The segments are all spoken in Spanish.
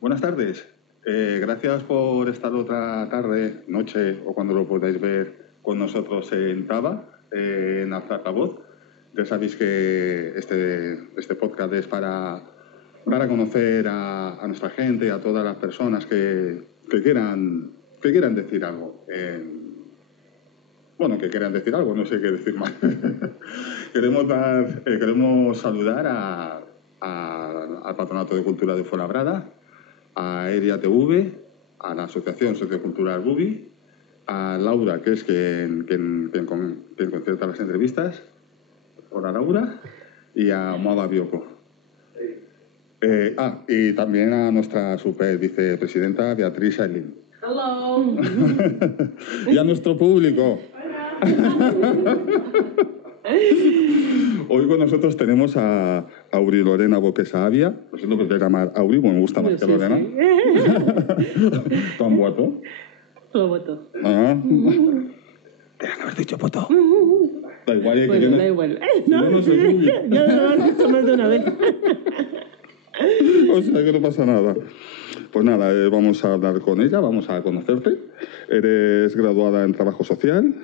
Buenas tardes. Gracias por estar otra tarde, noche o cuando lo podáis ver con nosotros en Taba, en Azaravoz. Ya sabéis que este podcast es para conocer a nuestra gente, a todas las personas que quieran decir algo. Bueno, que quieran decir algo, no sé qué decir más. Queremos saludar al Patronato de Cultura de Fuenlabrada, a ERIA TV, a la Asociación Sociocultural Bubi, a Laura, que es quien concierta las entrevistas. Hola, Laura. Y a Moaba Bioko. Y también a nuestra super vicepresidenta Beatriz Ailín. Hello. Y a nuestro público. Hoy con nosotros tenemos a Auri Lorena Boquesa Avia. Lo siento que te llamar Auri, bueno, me gusta más que Lorena. Sí. ¿Tú han voto? Tu voto. Tenía que haber dicho voto. Da igual, Bueno, da igual. Yo no soy rubio. Ya me lo has dicho más de una vez. O sea que no pasa nada. Pues nada, vamos a hablar con ella, vamos a conocerte. Eres graduada en Trabajo Social,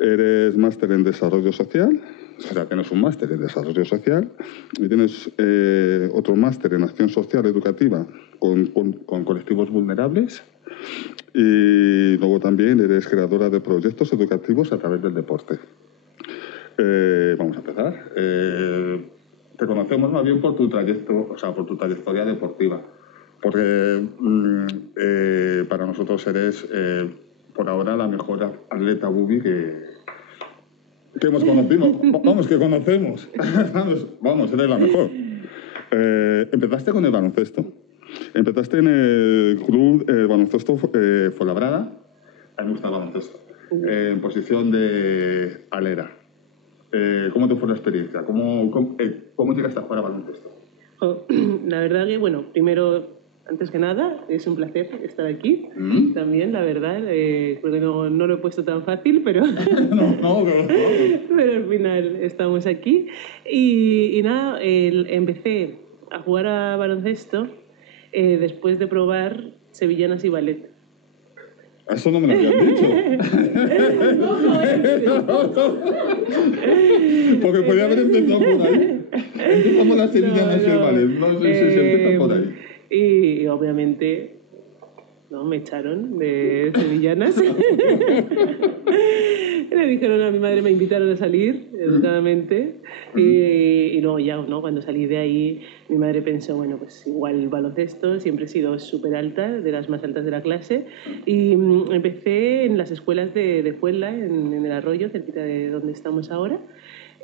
eres máster en Desarrollo Social, o sea, tienes un máster en Desarrollo Social y tienes otro máster en Acción Social Educativa con colectivos vulnerables y luego también eres creadora de proyectos educativos a través del deporte. Vamos a empezar. Te conocemos más bien por tu trayectoria deportiva, porque para nosotros eres por ahora la mejor atleta bubi que hemos conocido. Vamos, que conocemos. Vamos, eres la mejor. Empezaste con el baloncesto. Empezaste en el club baloncesto Fuenlabrada. A mí me gusta el baloncesto. En posición de alera. ¿Cómo te fue la experiencia? ¿Cómo llegaste a jugar a baloncesto? La verdad que, bueno, primero, antes que nada, es un placer estar aquí. También, la verdad. Creo que no lo he puesto tan fácil, pero... No. Pero al final estamos aquí. Y nada, empecé a jugar a baloncesto después de probar sevillanas y ballet. Eso no me lo habían dicho. Porque podía haber empezado por ahí. Empezamos las sevillanas y el ballet. No sé si se empieza por ahí. Y obviamente... ¿no? Me echaron de sevillanas. Le dijeron a mi madre, me invitaron a salir, educadamente. Y luego ya, ¿no? Cuando salí de ahí, mi madre pensó, bueno, pues igual el baloncesto, siempre he sido súper alta, de las más altas de la clase. Y empecé en las escuelas de Puebla, en el Arroyo, cerquita de donde estamos ahora.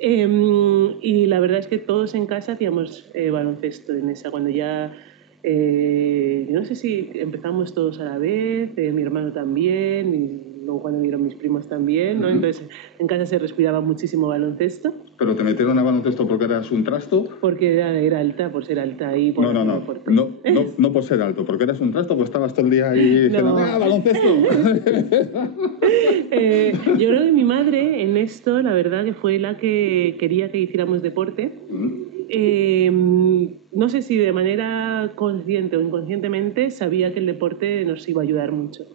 Y la verdad es que todos en casa hacíamos baloncesto en esa, cuando ya... no sé si empezamos todos a la vez, mi hermano también, y luego cuando vieron mis primos también, ¿no? Entonces en casa se respiraba muchísimo baloncesto. ¿Pero te metieron a baloncesto porque eras un trasto? Porque era alta, por ser alta. Y por, no por ser alto, porque eras un trasto, pues estabas todo el día ahí diciendo, ¡ah, baloncesto! Yo creo que mi madre en esto, la verdad que fue la que quería que hiciéramos deporte. No sé si de manera consciente o inconscientemente sabía que el deporte nos iba a ayudar mucho.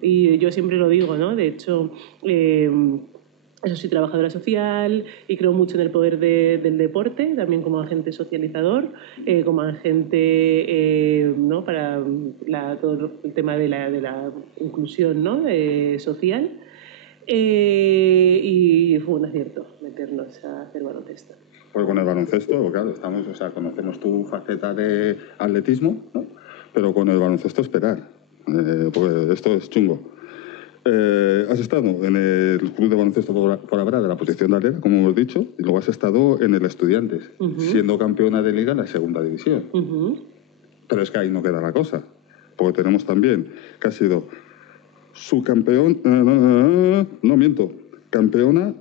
Y yo siempre lo digo, ¿no? De hecho, eso soy trabajadora social y creo mucho en el poder del deporte, también como agente socializador, como agente ¿no? para todo el tema de la inclusión, ¿no? Social. Y fue un acierto meternos a hacer baloncesto. Pues con el baloncesto, claro, conocemos tu faceta de atletismo, ¿no? Pero con el baloncesto esperar, porque esto es chungo. Has estado en el club de baloncesto Fuenlabrada de la posición de alera, como hemos dicho, y luego has estado en el Estudiantes, siendo campeona de liga en la segunda división. Pero es que ahí no queda la cosa, porque tenemos también que ha sido subcampeón, campeona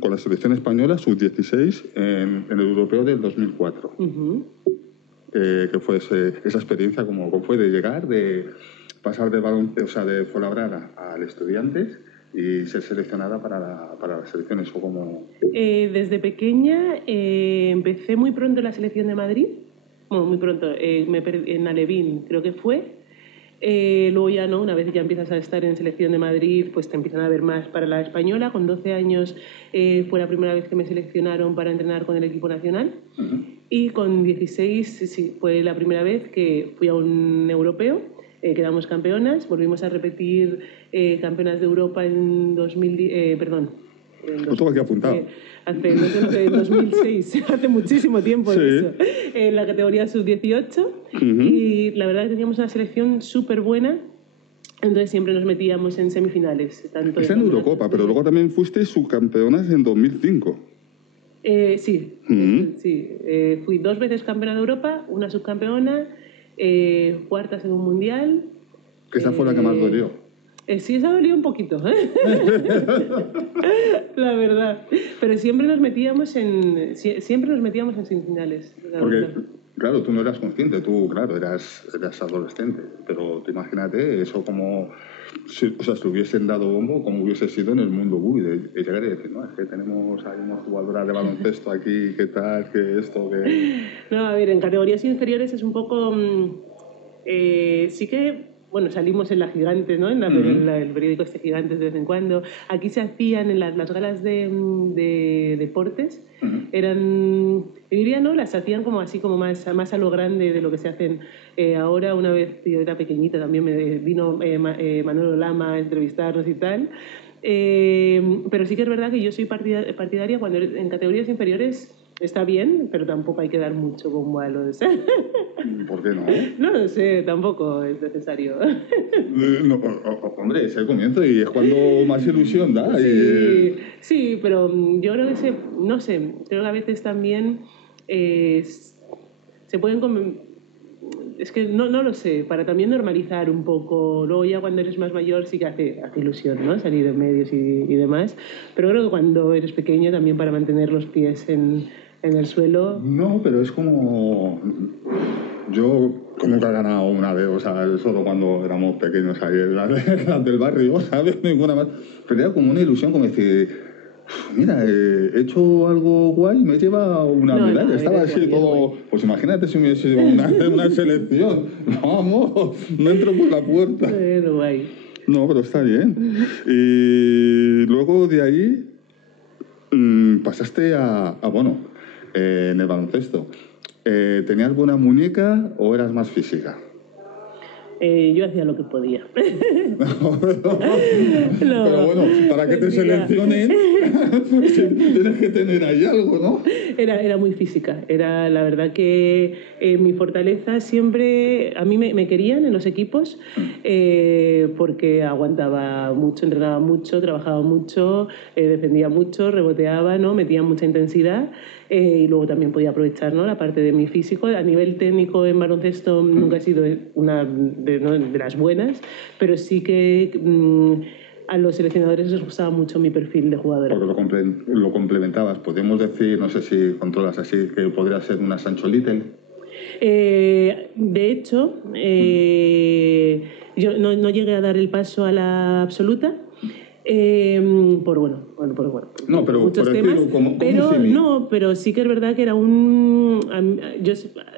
con la selección española sub-16 en el europeo del 2004. Que fue esa experiencia, como fue de llegar, de pasar de Fuenlabrada al Estudiantes y ser seleccionada para las selecciones o como... Desde pequeña empecé muy pronto en la selección de Madrid. bueno, muy pronto, en Alevín creo que fue. Luego ya no, una vez ya empiezas a estar en selección de Madrid, pues te empiezan a ver más para la española. Con 12 años fue la primera vez que me seleccionaron para entrenar con el equipo nacional. Y con 16 sí, fue la primera vez que fui a un europeo. Quedamos campeonas, volvimos a repetir campeonas de Europa en 2010, perdón. Lo tengo aquí apuntado. En 2006, hace muchísimo tiempo de eso, en la categoría sub-18. Y la verdad que teníamos una selección súper buena, entonces siempre nos metíamos en semifinales. Esa en Eurocopa, pero luego también fuiste subcampeonas en 2005. Sí, sí. Fui 2 veces campeona de Europa, una subcampeona, cuartas en un mundial. Que esa fue la que más dolió. Sí, esa dolió un poquito, la verdad. Pero siempre nos metíamos en semifinales. Porque, claro, tú no eras consciente, tú, claro, eras adolescente. Pero te imagínate eso como... Si hubiesen dado bombo, como hubiese sido en el mundo de llegar y decir, no, es que tenemos ahí una jugadora de baloncesto aquí, ¿qué tal? ¿Qué esto? ¿Qué...? No, a ver, en categorías inferiores es un poco... sí que... Bueno, salimos en la Gigantes, ¿no? En el periódico este Gigantes de vez en cuando. Aquí se hacían en las galas de deportes. Eran, diría, ¿no? Las hacían como así, como más a lo grande de lo que se hacen ahora. Una vez yo era pequeñita, también me vino Manolo Lama a entrevistarnos y tal. Pero sí que es verdad que yo soy partidaria cuando en categorías inferiores está bien, pero tampoco hay que dar mucho bombo a los... ¿Por qué no? No lo sé, tampoco es necesario. No, hombre, es el comienzo y es cuando más ilusión da. Sí, pero yo creo que no sé, creo que a veces también se pueden... Es que no lo sé, para también normalizar un poco. Luego ya cuando eres más mayor sí que hace ilusión, ¿no? Salir en medios y demás. Pero creo que cuando eres pequeño también para mantener los pies en el suelo... No, pero es como... Yo como que he ganado una vez, o sea, solo cuando éramos pequeños ahí en las del barrio, ¿sabes? Ninguna más. Pero era como una ilusión, como decir... Mira, he hecho algo guay, me lleva una medalla. Estaba así todo... Guay. Pues imagínate si me hubiese llevado una selección. Vamos, no entro por la puerta. Guay. No, pero está bien. Y luego de ahí pasaste bueno, en el baloncesto. ¿Tenías buena muñeca o eras más física? Yo hacía lo que podía. Pero bueno, para que te seleccionen tienes que tener ahí algo, ¿no? Era muy física. Era la verdad que mi fortaleza siempre... A mí me querían en los equipos porque aguantaba mucho, entrenaba mucho, trabajaba mucho, defendía mucho, reboteaba, ¿no? Metía mucha intensidad y luego también podía aprovechar, ¿no? La parte de mi físico. A nivel técnico en baloncesto nunca he sido una de las buenas, pero sí que a los seleccionadores les gustaba mucho mi perfil de jugadora. Porque lo complementabas. Podemos decir, no sé si controlas así, que podría ser una Sancho Little. De hecho, yo no llegué a dar el paso a la absoluta. Por no, pero muchos por temas, ¿cómo pero sí que es verdad que era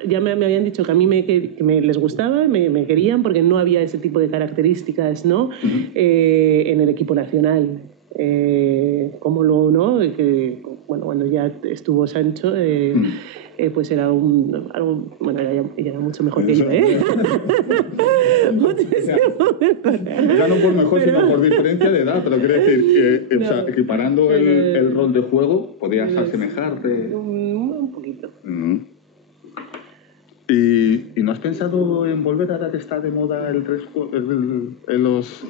ya me habían dicho que a mí les gustaba, me querían porque no había ese tipo de características, ¿no? En el equipo nacional, como luego, ¿no? Que, bueno, cuando ya estuvo Sancho, pues era algo, bueno, ella era mucho mejor que yo, muchísimo mejor. Ya no por mejor, sino por diferencia de edad, pero quiero decir, o sea, equiparando el rol de juego, podías asemejarte. Un poquito. ¿Y no has pensado en volver ahora que está de moda los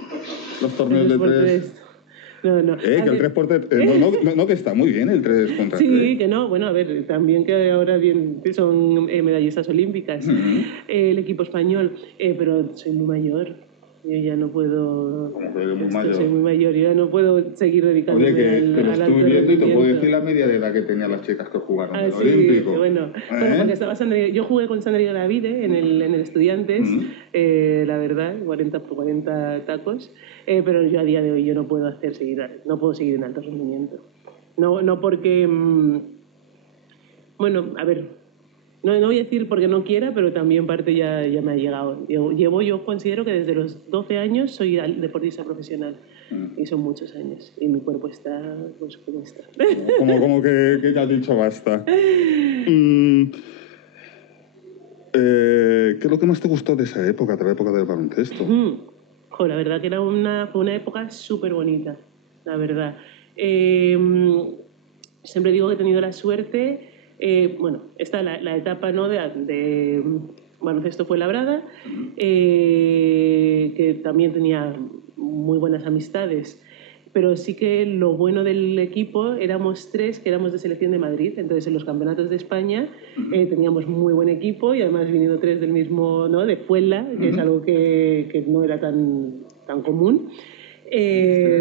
torneos de tres? No. Que el 3x3... No, que está muy bien el 3 contra 3. Sí, que no. Bueno, a ver, también que ahora bien son medallistas olímpicas el equipo español, pero soy muy mayor. Yo ya no puedo... Como que eres muy mayor. Soy muy mayor, yo ya no puedo seguir dedicándome al alto rendimiento. Viendo y te puedo decir la media de edad que tenían las chicas que jugaron en el Olímpico. Bueno, porque estaba yo jugué con Sandra Gravide en el Estudiantes, la verdad, 40 por 40 tacos, pero yo a día de hoy yo no puedo seguir en alto rendimiento. No porque... bueno, a ver... no voy a decir porque no quiera, pero también parte ya me ha llegado. Yo considero que desde los 12 años soy deportista profesional. Y son muchos años. Y mi cuerpo está, pues, como está. Como que ya has dicho basta. ¿Qué es lo que más te gustó de esa época, de la época del baloncesto? La verdad que fue una época súper bonita, la verdad. Siempre digo que he tenido la suerte, esta la etapa, ¿no?, de baloncesto Fuenlabrada, que también tenía muy buenas amistades, pero sí que lo bueno del equipo, éramos 3 que éramos de selección de Madrid, entonces en los campeonatos de España teníamos muy buen equipo y además viniendo 3 del mismo, ¿no?, de Fuenla, que es algo que no era tan común.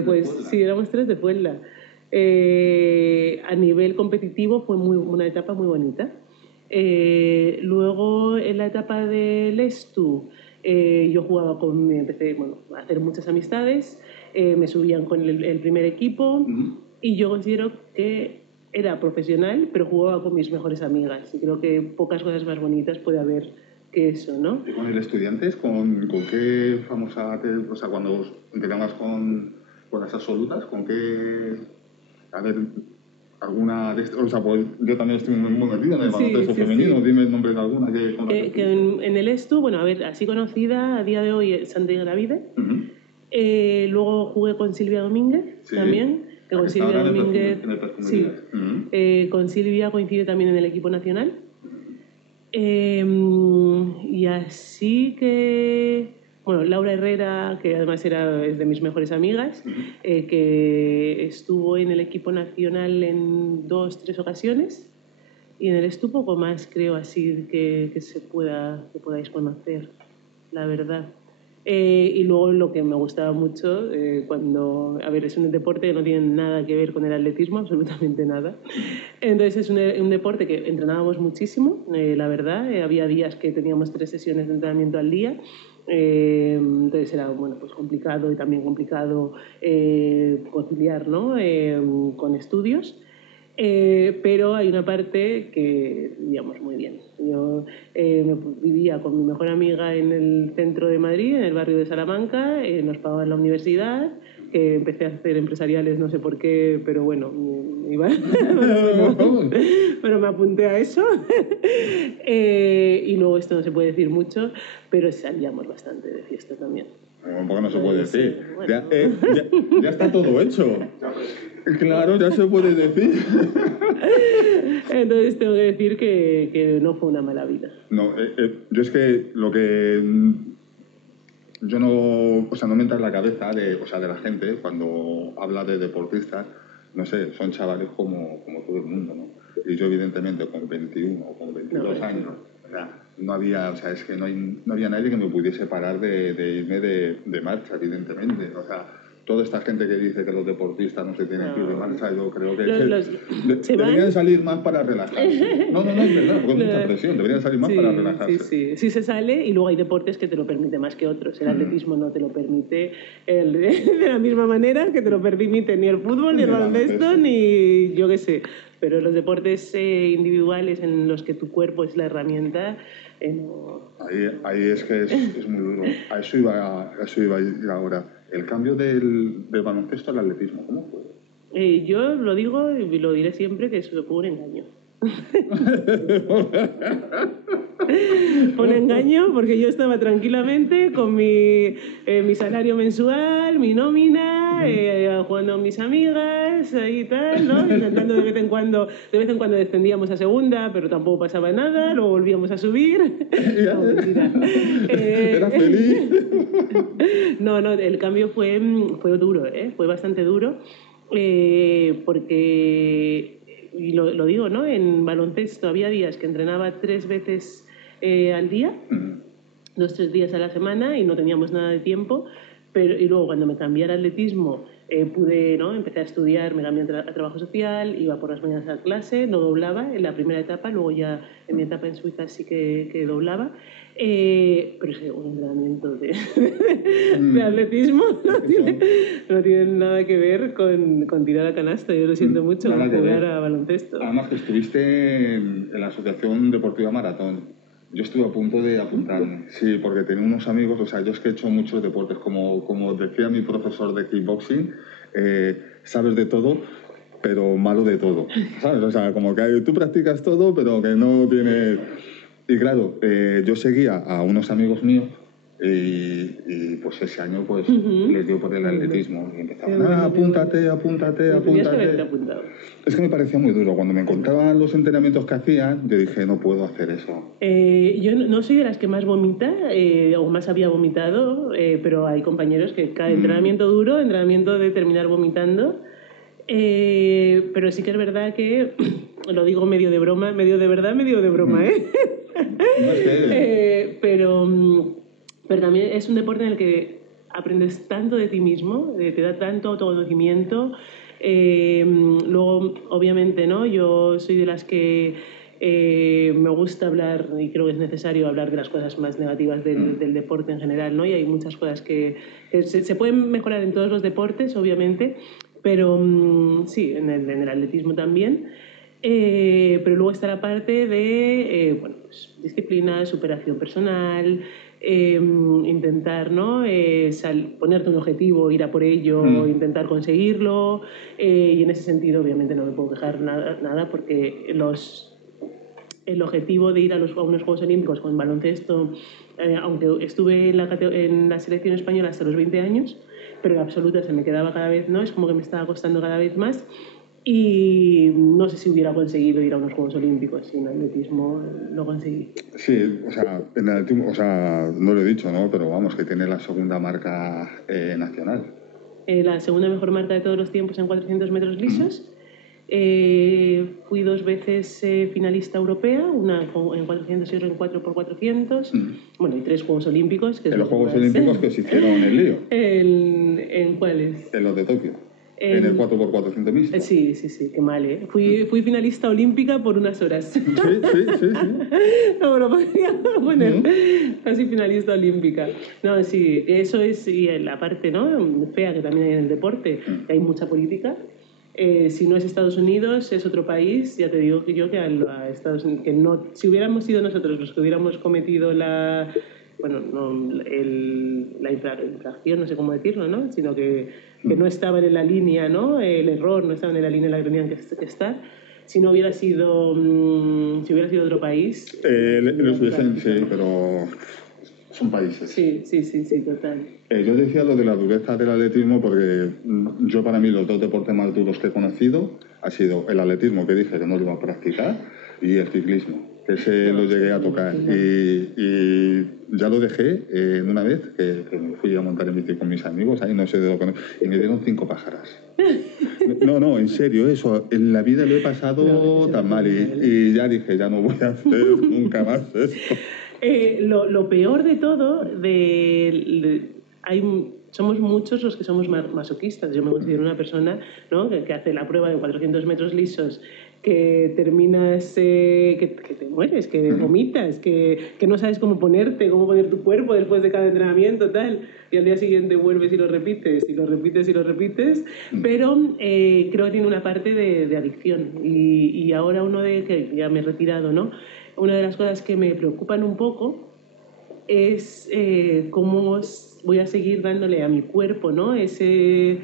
Pues sí, éramos 3 de Fuenla. A nivel competitivo fue una etapa muy bonita. Luego, en la etapa del Estu, yo empecé a hacer muchas amistades, me subían con el primer equipo y yo considero que era profesional, pero jugaba con mis mejores amigas. Y creo que pocas cosas más bonitas puede haber que eso, ¿no? ¿Y con el Estudiantes, con qué famosa, o sea, cuando entrenabas con las absolutas, con qué, a ver, alguna, o sea, pues yo también estoy muy metida en el baloncesto femenino, dime el nombre de alguna que en el Estu, a ver, así conocida a día de hoy es Santi Gravide. Luego jugué con Silvia Domínguez también, que con Silvia Domínguez, con Silvia coincide también en el equipo nacional. Y así que, Laura Herrera, que además es de mis mejores amigas, que estuvo en el equipo nacional en 2-3 ocasiones, y en el Estu poco más, creo, así que podáis conocer, la verdad. Y luego lo que me gustaba mucho, es un deporte que no tiene nada que ver con el atletismo, absolutamente nada. Entonces es un deporte que entrenábamos muchísimo, la verdad. Había días que teníamos 3 sesiones de entrenamiento al día. Entonces era pues complicado y también complicado conciliar, ¿no?, con estudios. Pero hay una parte que vivíamos muy bien. Yo vivía con mi mejor amiga en el centro de Madrid, en el barrio de Salamanca, nos pagaban la universidad, que empecé a hacer empresariales, no sé por qué, pero bueno, pero me apunté a eso. Y luego esto no se puede decir mucho, pero salíamos bastante de fiesta también. Porque no se puede decir. Bueno. Ya está todo hecho. Claro, ya se puede decir. Entonces tengo que decir que no fue una mala vida. No, yo es que lo que yo no, no me entra en la cabeza de la gente cuando habla de deportistas, no sé, son chavales como todo el mundo, ¿no? Y yo evidentemente con 21 o con 22 años, no había, es que no había nadie que me pudiese parar de irme de marcha, evidentemente. Toda esta gente que dice que los deportistas no se tienen que ir de marcha, yo creo que deberían salir más para relajarse. No, es verdad, porque hay mucha presión, deberían salir más para relajarse. Sí se sale, y luego hay deportes que te lo permiten más que otros. El atletismo no te lo permite de la misma manera que te lo permite ni el fútbol, ni el baloncesto, ni yo qué sé. Pero los deportes individuales en los que tu cuerpo es la herramienta... Ahí es que es muy duro. A eso iba a ir ahora. El cambio del baloncesto al atletismo, ¿cómo fue? Yo lo digo y lo diré siempre, que eso fue un engaño. Fue un engaño porque yo estaba tranquilamente con mi salario mensual, mi nómina, jugando con mis amigas y tal, ¿no? Intentando de vez en cuando descendíamos a segunda, pero tampoco pasaba nada, luego volvíamos a subir. No, mentira. ¿Era feliz? No, el cambio fue duro, fue bastante duro, porque... Y lo digo, ¿no? En baloncesto había días que entrenaba 3 veces al día, 2-3 días a la semana, y no teníamos nada de tiempo. Y luego cuando me cambié al atletismo, pude, ¿no? Empecé a estudiar, me cambié a trabajo social, iba por las mañanas a clase, no doblaba en la primera etapa, luego ya en mi etapa en Suiza sí que doblaba. Pero es que un entrenamiento de atletismo no tiene nada que ver con tirar a canasta. Yo lo siento mucho, con jugar a baloncesto. Además que estuviste en la Asociación Deportiva Maratón. Yo estuve a punto de apuntarme, sí, porque tenía unos amigos, o sea, yo es que he hecho muchos deportes, como decía mi profesor de kickboxing, sabes de todo, pero malo de todo, ¿sabes? O sea, como que tú practicas todo, pero que no tienes... Y claro, yo seguía a unos amigos míos y pues ese año pues les dio por el atletismo y empezaban, apúntate. Es que me parecía muy duro. Cuando me encontraban los entrenamientos que hacían, yo dije, no puedo hacer eso. Yo no soy de las que más vomita o más había vomitado, pero hay compañeros que cada entrenamiento duro, entrenamiento de terminar vomitando. Pero sí que es verdad que, lo digo medio de broma, medio de verdad, medio de broma, ¿eh? No sé. Pero también es un deporte en el que aprendes tanto de ti mismo, te da tanto autoconocimiento. Luego, obviamente, ¿no? Yo soy de las que me gusta hablar, y creo que es necesario hablar de las cosas más negativas del deporte en general, ¿no? Y hay muchas cosas que se pueden mejorar en todos los deportes, obviamente, pero sí, en el atletismo también. Pero luego está la parte de bueno, pues, disciplina, superación personal, intentar, ¿no? Ponerte un objetivo, ir a por ello, intentar conseguirlo, y en ese sentido obviamente no me puedo quejar nada porque el objetivo de ir a unos Juegos Olímpicos con baloncesto, aunque estuve en la selección española hasta los 20 años, pero en absoluta se me quedaba cada vez, ¿no? Es como que me estaba costando cada vez más. Y no sé si hubiera conseguido ir a unos Juegos Olímpicos, si en atletismo lo conseguí. Sí, o sea, en atletismo, o sea, no lo he dicho, ¿no? Pero vamos, que tiene la segunda marca nacional. La segunda mejor marca de todos los tiempos en 400 metros lisos. Fui 2 veces finalista europea, una en 400 y otra en 4x400. Bueno, y 3 Juegos Olímpicos. Que en los Juegos Olímpicos que se hicieron el lío. ¿En cuáles? En los de Tokio. En el 4x400 mixto. Sí, qué mal, ¿eh? Fui finalista olímpica por unas horas. Sí. No, lo podría poner. Casi finalista olímpica. No, sí, eso es, y la parte, ¿no? Fea que también hay en el deporte, hay mucha política. Si no es Estados Unidos, es otro país. Ya te digo que a Estados Unidos, que no, si hubiéramos sido nosotros los que hubiéramos cometido la infracción, no sé cómo decirlo, ¿no? Sino que no estaban en la línea, ¿no? El error, no estaban en la línea en la que tenían que estar. Si no hubiera sido, si hubiera sido otro país... los hubiesen, sí, pero son países. Sí, total. Yo decía lo de la dureza del atletismo porque yo, para mí, los 2 deportes más duros que he conocido ha sido el atletismo, que dije que no lo iba a practicar, y el ciclismo, que ese lo llegué a tocar. Y ya lo dejé una vez que me fui a montar en bici con mis amigos, ahí no sé de lo que... Y me dieron 5 pájaras. No, en serio, eso. En la vida lo he pasado tan mal y ya dije, ya no voy a hacer nunca más esto. Lo peor de todo, somos muchos los que somos masoquistas. Yo me considero una persona, ¿no? que hace la prueba de 400 metros lisos, que terminas, que te mueres, que vomitas, que no sabes cómo poner tu cuerpo después de cada entrenamiento, tal, y al día siguiente vuelves y lo repites, pero creo que tiene una parte de adicción. Y ahora que ya me he retirado, ¿no? Una de las cosas que me preocupan un poco es cómo voy a seguir dándole a mi cuerpo, ¿no? ese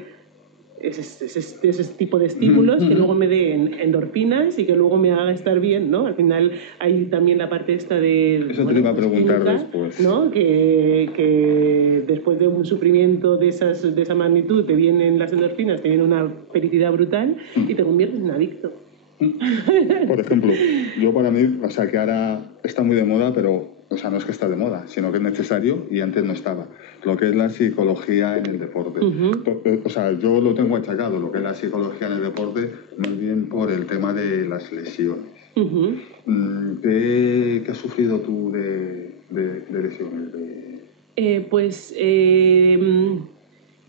tipo de estímulos que luego me den endorfinas y que luego me haga estar bien, ¿no? Al final hay también la parte esta de... Eso te iba a preguntar después. ¿No? Que después de un sufrimiento de esa magnitud te vienen las endorfinas, te viene una felicidad brutal y te conviertes en adicto. Por ejemplo, yo, para mí, o sea, que ahora está muy de moda, pero, o sea, no es que está de moda, sino que es necesario y antes no estaba. Lo que es la psicología en el deporte. O sea, yo lo tengo achacado, lo que es la psicología en el deporte, más bien por el tema de las lesiones. ¿Qué has sufrido tú de lesiones?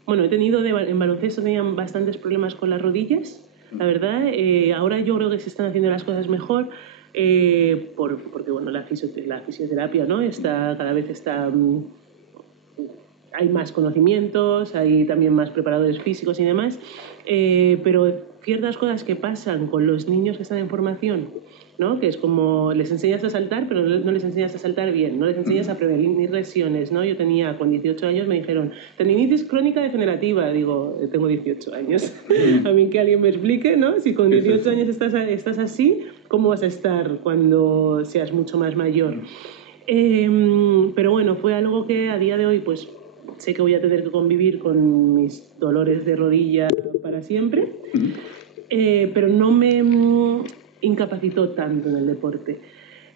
Bueno, en baloncesto tenía bastantes problemas con las rodillas, la verdad. Ahora yo creo que se están haciendo las cosas mejor porque bueno, la fisioterapia, ¿no? Cada vez hay más conocimientos, hay también más preparadores físicos y demás, pero ciertas cosas que pasan con los niños que están en formación, ¿no? Que es como les enseñas a saltar, pero no les enseñas a saltar bien, no les enseñas a prevenir lesiones, ¿no? Yo tenía, con 18 años me dijeron, tendinitis crónica degenerativa. Digo, tengo 18 años. A mí que alguien me explique, ¿no? Si con 18 años estás así, ¿cómo vas a estar cuando seas mucho más mayor? Pero bueno, fue algo que a día de hoy, pues, sé que voy a tener que convivir con mis dolores de rodilla para siempre, pero no me incapacitó tanto en el deporte.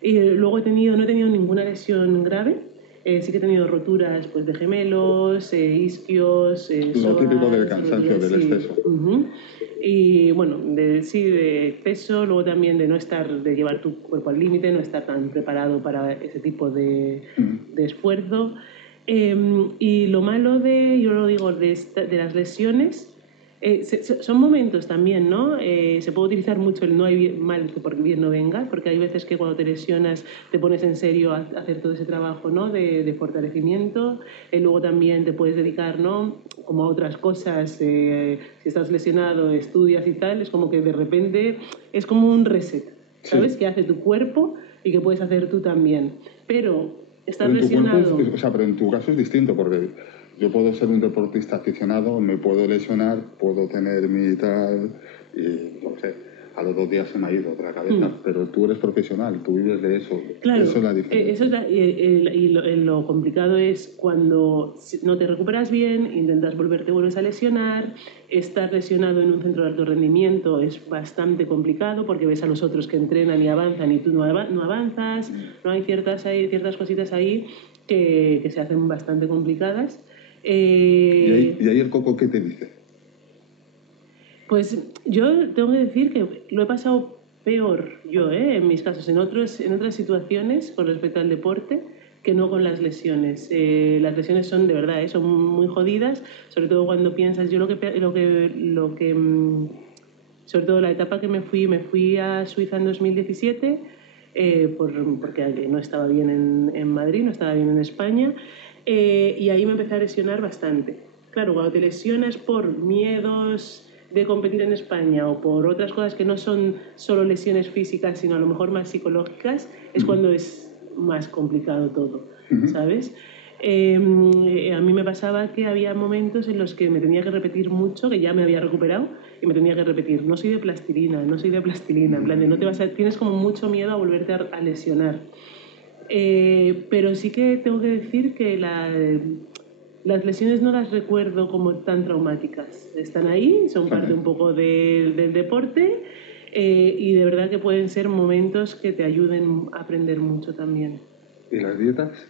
Y luego no he tenido ninguna lesión grave. Sí que he tenido roturas, pues, de gemelos, isquios, lo típico del cansancio, del exceso. Y bueno, de exceso, luego también de llevar tu cuerpo al límite, no estar tan preparado para ese tipo de esfuerzo. Y lo malo yo lo digo, de las lesiones, son momentos también, ¿no? Se puede utilizar mucho el no hay mal que por bien no venga, porque hay veces que cuando te lesionas te pones en serio a hacer todo ese trabajo, ¿no? de fortalecimiento. Luego también te puedes dedicar, ¿no? Como a otras cosas. Si estás lesionado, estudias y tal, es como que de repente es como un reset, ¿sabes? Sí. Que hace tu cuerpo y que puedes hacer tú también. Pero estás lesionado. Pero en tu caso es distinto, porque yo puedo ser un deportista aficionado, me puedo lesionar, puedo tener mi tal, y no sé, a los 2 días se me ha ido otra cabeza, pero tú eres profesional, tú vives de eso. Claro, eso es la diferencia. Lo complicado es cuando no te recuperas bien, vuelves a lesionar. Estar lesionado en un centro de alto rendimiento es bastante complicado porque ves a los otros que entrenan y avanzan y tú no avanzas. No hay ciertas cositas ahí que se hacen bastante complicadas. ¿Y ahí el coco qué te dice? Pues yo tengo que decir que lo he pasado peor yo, en mis casos, en otras situaciones con respecto al deporte, que no con las lesiones. Las lesiones son de verdad, son muy jodidas, sobre todo cuando piensas. Yo sobre todo la etapa que me fui a Suiza en 2017 porque no estaba bien en Madrid, no estaba bien en España, y ahí me empecé a lesionar bastante. Claro, cuando te lesionas por miedos de competir en España o por otras cosas que no son solo lesiones físicas, sino a lo mejor más psicológicas, es cuando es más complicado todo, ¿sabes? A mí me pasaba que había momentos en los que me tenía que repetir mucho, que ya me había recuperado, y me tenía que repetir, no soy de plastilina, en plan de tienes como mucho miedo a volverte a lesionar. Pero sí que tengo que decir que las lesiones no las recuerdo como tan traumáticas. Están ahí, son parte un poco del deporte, y de verdad que pueden ser momentos que te ayuden a aprender mucho también. ¿Y las dietas?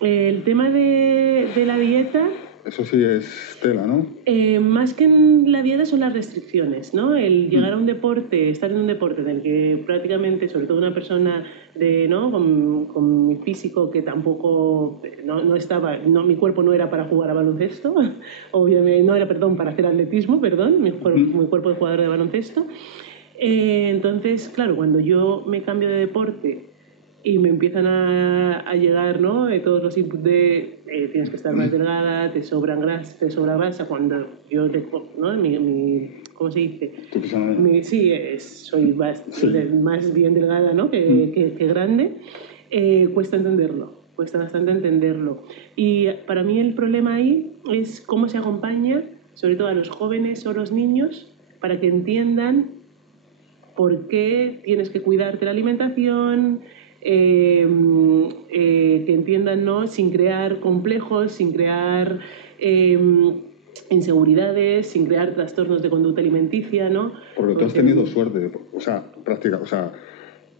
El tema de la dieta... Eso sí es tela, ¿no? Más que en la dieta son las restricciones, ¿no? El llegar a un deporte, estar en un deporte en el que prácticamente, sobre todo una persona con mi físico, que tampoco no estaba, mi cuerpo no era para jugar a baloncesto, obviamente no era, para hacer atletismo, mi cuerpo de jugador de baloncesto. Entonces, claro, cuando yo me cambio de deporte y me empiezan a llegar, ¿no? Todos los inputs tienes que estar más delgada, te sobra grasa, cuando yo, ¿no? ¿Cómo se dice? Soy más bien delgada, ¿no? que grande. Cuesta bastante entenderlo. Y para mí el problema ahí es cómo se acompaña, sobre todo a los jóvenes o los niños, para que entiendan por qué tienes que cuidarte la alimentación, que entiendan, ¿no? Sin crear complejos, sin crear inseguridades, sin crear trastornos de conducta alimenticia, ¿no? Porque tú has tenido suerte,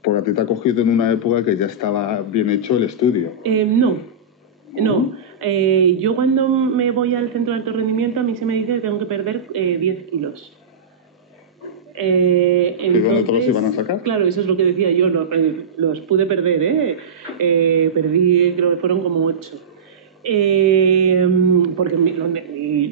porque a ti te ha cogido en una época que ya estaba bien hecho el estudio. No. Yo cuando me voy al centro de alto rendimiento, a mí se me dice que tengo que perder 10 kilos. ¿Y dónde te los iban a sacar? Claro, eso es lo que decía yo, los pude perder, perdí, creo que fueron como 8. Porque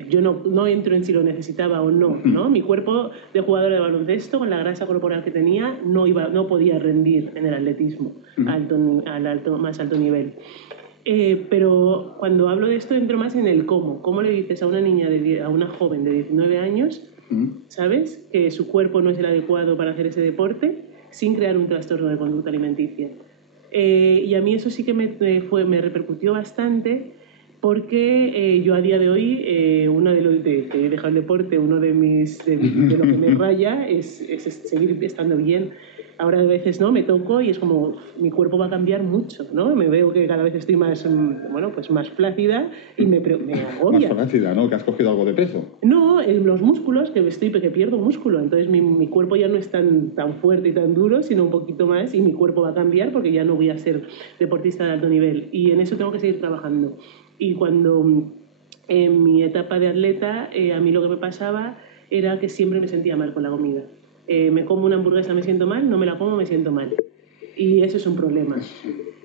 yo no entro en si lo necesitaba o no, ¿no? Mi cuerpo de jugadora de baloncesto, con la grasa corporal que tenía, no podía rendir en el atletismo más alto nivel. Pero cuando hablo de esto entro más en el cómo. ¿Cómo le dices a una niña, a una joven de 19 años, ¿sabes?, que su cuerpo no es el adecuado para hacer ese deporte sin crear un trastorno de conducta alimenticia? Y a mí eso sí que me repercutió bastante, porque yo a día de hoy, uno de los que he dejado el deporte, uno de lo que me raya es seguir estando bien. Ahora a veces no me toco y es como mi cuerpo va a cambiar mucho, ¿no? Me veo que cada vez estoy más, bueno, pues más flácida y me agobia. Más flácida, ¿no? Que has cogido algo de peso. No, en los músculos, que pierdo músculo, entonces mi cuerpo ya no es tan fuerte y tan duro, sino un poquito más, y mi cuerpo va a cambiar porque ya no voy a ser deportista de alto nivel, y en eso tengo que seguir trabajando. Y cuando en mi etapa de atleta, a mí lo que me pasaba era que siempre me sentía mal con la comida. Me como una hamburguesa, me siento mal, no me la como, me siento mal. Y eso es un problema.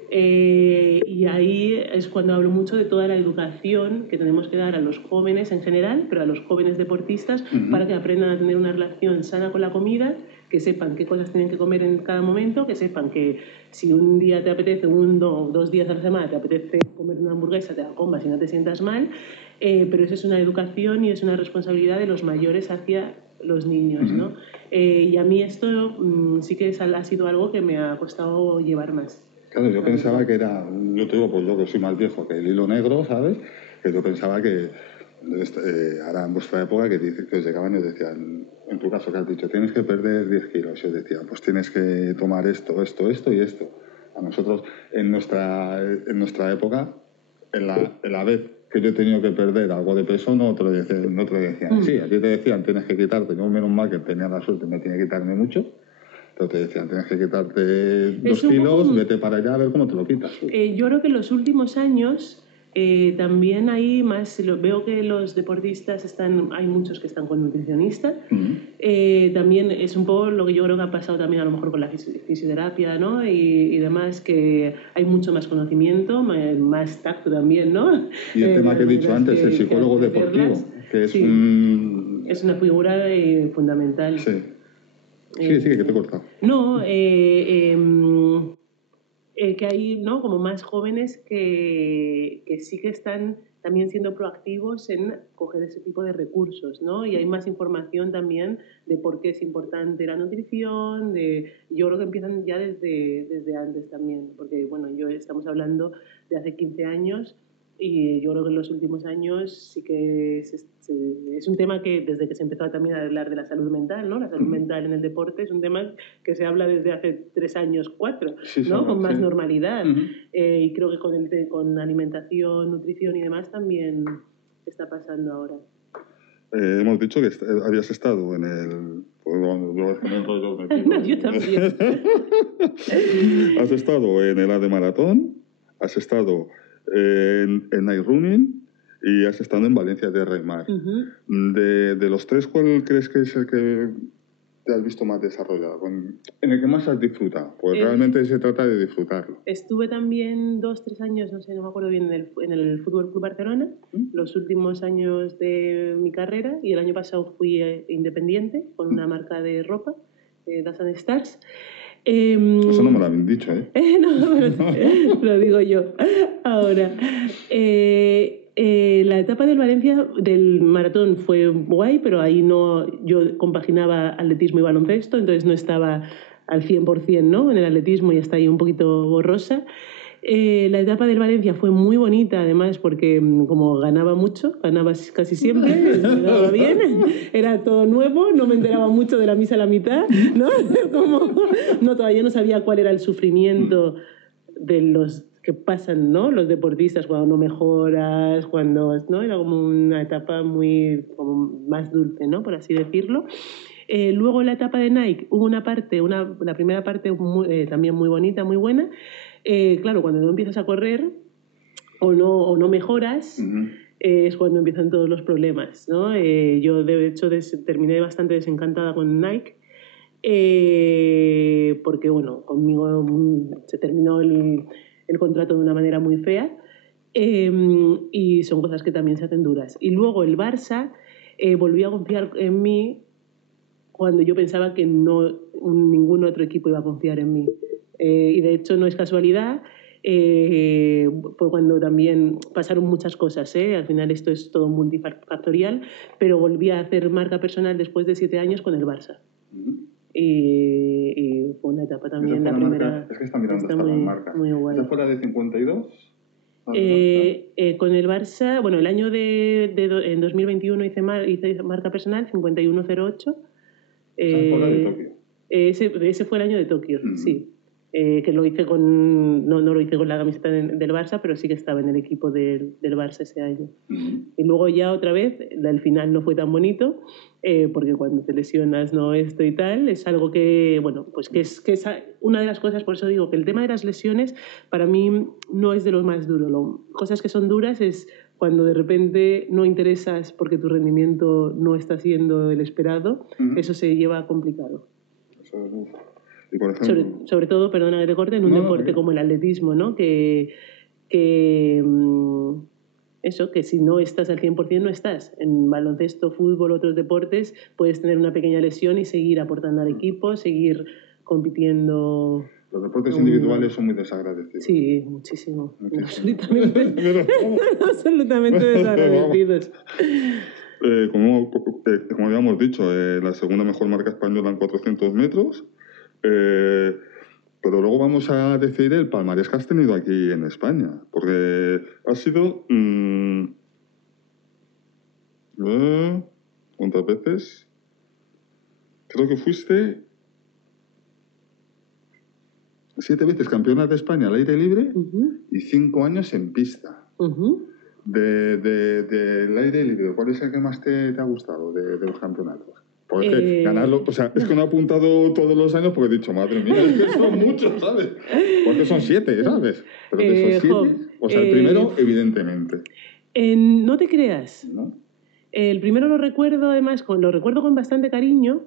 Y ahí es cuando hablo mucho de toda la educación que tenemos que dar a los jóvenes en general, pero a los jóvenes deportistas, para que aprendan a tener una relación sana con la comida, que sepan qué cosas tienen que comer en cada momento, que sepan que si un día te apetece, 1 o 2 días a la semana te apetece comer una hamburguesa, te la comas y no te sientas mal, pero eso es una educación y es una responsabilidad de los mayores hacia los niños, ¿no? Y a mí esto sí que ha sido algo que me ha costado llevar más. Claro, yo pensaba que era, yo te digo, pues yo que soy más viejo que el hilo negro, ¿sabes? Que yo pensaba que ahora en vuestra época que os llegaban y os decían, en tu caso que has dicho, tienes que perder 10 kilos, y os decían, pues tienes que tomar esto y esto. A nosotros, en nuestra época, en la vez que yo he tenido que perder algo de peso, no te lo decían. Sí, a ti te decían, tienes que quitarte, yo menos mal que tenía la suerte, me tenía que quitarme mucho. Pero te decían, tienes que quitarte 2 kilos, vete para allá a ver cómo te lo quitas. Yo creo que en los últimos años también hay más, veo que los deportistas hay muchos que están con nutricionistas. También es un poco lo que yo creo que ha pasado también a lo mejor con la fisioterapia, ¿no? Y demás, que hay mucho más conocimiento, más tacto también, ¿no? Y el tema que he dicho antes, el psicólogo deportivo, que es sí, es una figura fundamental. Sí. Sí, que te he cortado. No, que hay, ¿no?, como más jóvenes que sí que están también siendo proactivos en coger ese tipo de recursos, ¿no? Y hay más información también de por qué es importante la nutrición, yo creo que empiezan ya desde antes también, porque, bueno, estamos hablando de hace 15 años, y yo creo que en los últimos años sí que es un tema que desde que se empezó también a hablar de la salud mental, ¿no? La salud mental en el deporte es un tema que se habla desde hace 3 años, 4, ¿no? Con más normalidad. Y creo que con alimentación, nutrición y demás también está pasando ahora. Hemos dicho que habías estado en el... Pues bueno, yo también. Has estado en el AD Maratón, has estado en Night Running y has estado en Valencia de Remar. De los 3, ¿cuál crees que es el que te has visto más desarrollado? En el que más has disfrutado. Pues realmente se trata de disfrutarlo. Estuve también 2-3 años, no me acuerdo bien, en el Fútbol Club Barcelona, los últimos años de mi carrera, y el año pasado fui independiente con una marca de ropa, Das & Stars. Eso no me lo habían dicho, ¿eh? No, lo digo yo. Ahora, la etapa del maratón fue guay, pero ahí yo compaginaba atletismo y baloncesto, entonces no estaba al 100%, ¿no?, en el atletismo, y está ahí un poquito borrosa. La etapa del Valencia fue muy bonita, además, porque como ganaba casi siempre, me daba bien, era todo nuevo, no me enteraba mucho de la misa a la mitad, ¿no? Todavía no sabía cuál era el sufrimiento de los que pasan, ¿no?, los deportistas cuando no mejoras, ¿no? Era como una etapa como más dulce, ¿no?, por así decirlo. Luego en la etapa de Nike hubo la primera parte también muy bonita, muy buena. Claro, cuando no empiezas a correr o no mejoras, es cuando empiezan todos los problemas, ¿no? Yo, de hecho, terminé bastante desencantada con Nike, porque, bueno, conmigo se terminó el contrato de una manera muy fea, Y son cosas que también se hacen duras. Y luego el Barça volvió a confiar en mí cuando yo pensaba que ningún otro equipo iba a confiar en mí. Y de hecho no es casualidad, fue cuando también pasaron muchas cosas, al final esto es todo multifactorial, pero volví a hacer marca personal después de 7 años con el Barça. Y fue una etapa también, la primera. Marca, es que está mirando estas muy, marcas. muy guay. ¿Esa fue la de 52? Con el Barça, bueno, el año en 2021 hice marca personal 5108. ¿Esa fue la de Tokio? Ese fue el año de Tokio, sí. Que lo hice no lo hice con la camiseta del Barça, pero sí que estaba en el equipo del Barça ese año. Y luego ya otra vez, el final no fue tan bonito, porque cuando te lesionas, esto y tal, es algo que, bueno, pues que es una de las cosas, por eso digo que el tema de las lesiones para mí no es de lo más duro. Cosas que son duras es cuando de repente no interesas porque tu rendimiento no está siendo el esperado, eso se lleva complicado. Eso es... Y por ejemplo, sobre todo, perdona que te corte, en un deporte como el atletismo, ¿no? Que si no estás al 100% no estás. En baloncesto, fútbol, otros deportes, puedes tener una pequeña lesión y seguir aportando al equipo, seguir compitiendo. Los deportes individuales son muy desagradecidos. Sí, muchísimo. Absolutamente desagradecidos. Como habíamos dicho, la segunda mejor marca española en 400 metros. Pero luego vamos a decir el palmarés que has tenido aquí en España, porque has sido ¿cuántas veces? Creo que fuiste 7 veces campeona de España al aire libre y 5 años en pista. Del aire libre, ¿cuál es el que más te ha gustado de los campeonatos? Porque ganarlo, o sea, es que no he apuntado todos los años porque he dicho, madre mía, es que son muchos, ¿sabes? Porque son 7, ¿sabes? Pero de esos 7, o sea, el primero, evidentemente. No te creas. ¿No? El primero lo recuerdo, además, lo recuerdo con bastante cariño.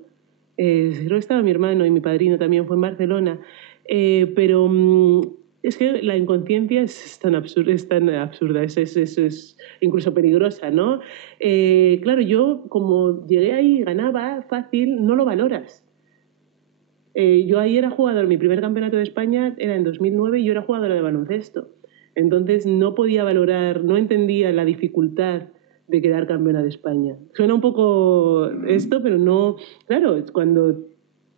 Creo que estaba mi hermano y mi padrino también, fue en Barcelona. Pero es que la inconsciencia es tan absurda, es incluso peligrosa, ¿no? Claro, yo como llegué ahí, ganaba fácil, no lo valoras. Yo ahí era jugador, mi primer campeonato de España era en 2009 y yo era jugadora de baloncesto. Entonces no podía valorar, no entendía la dificultad de quedar campeona de España. Suena un poco esto, pero no... Claro, cuando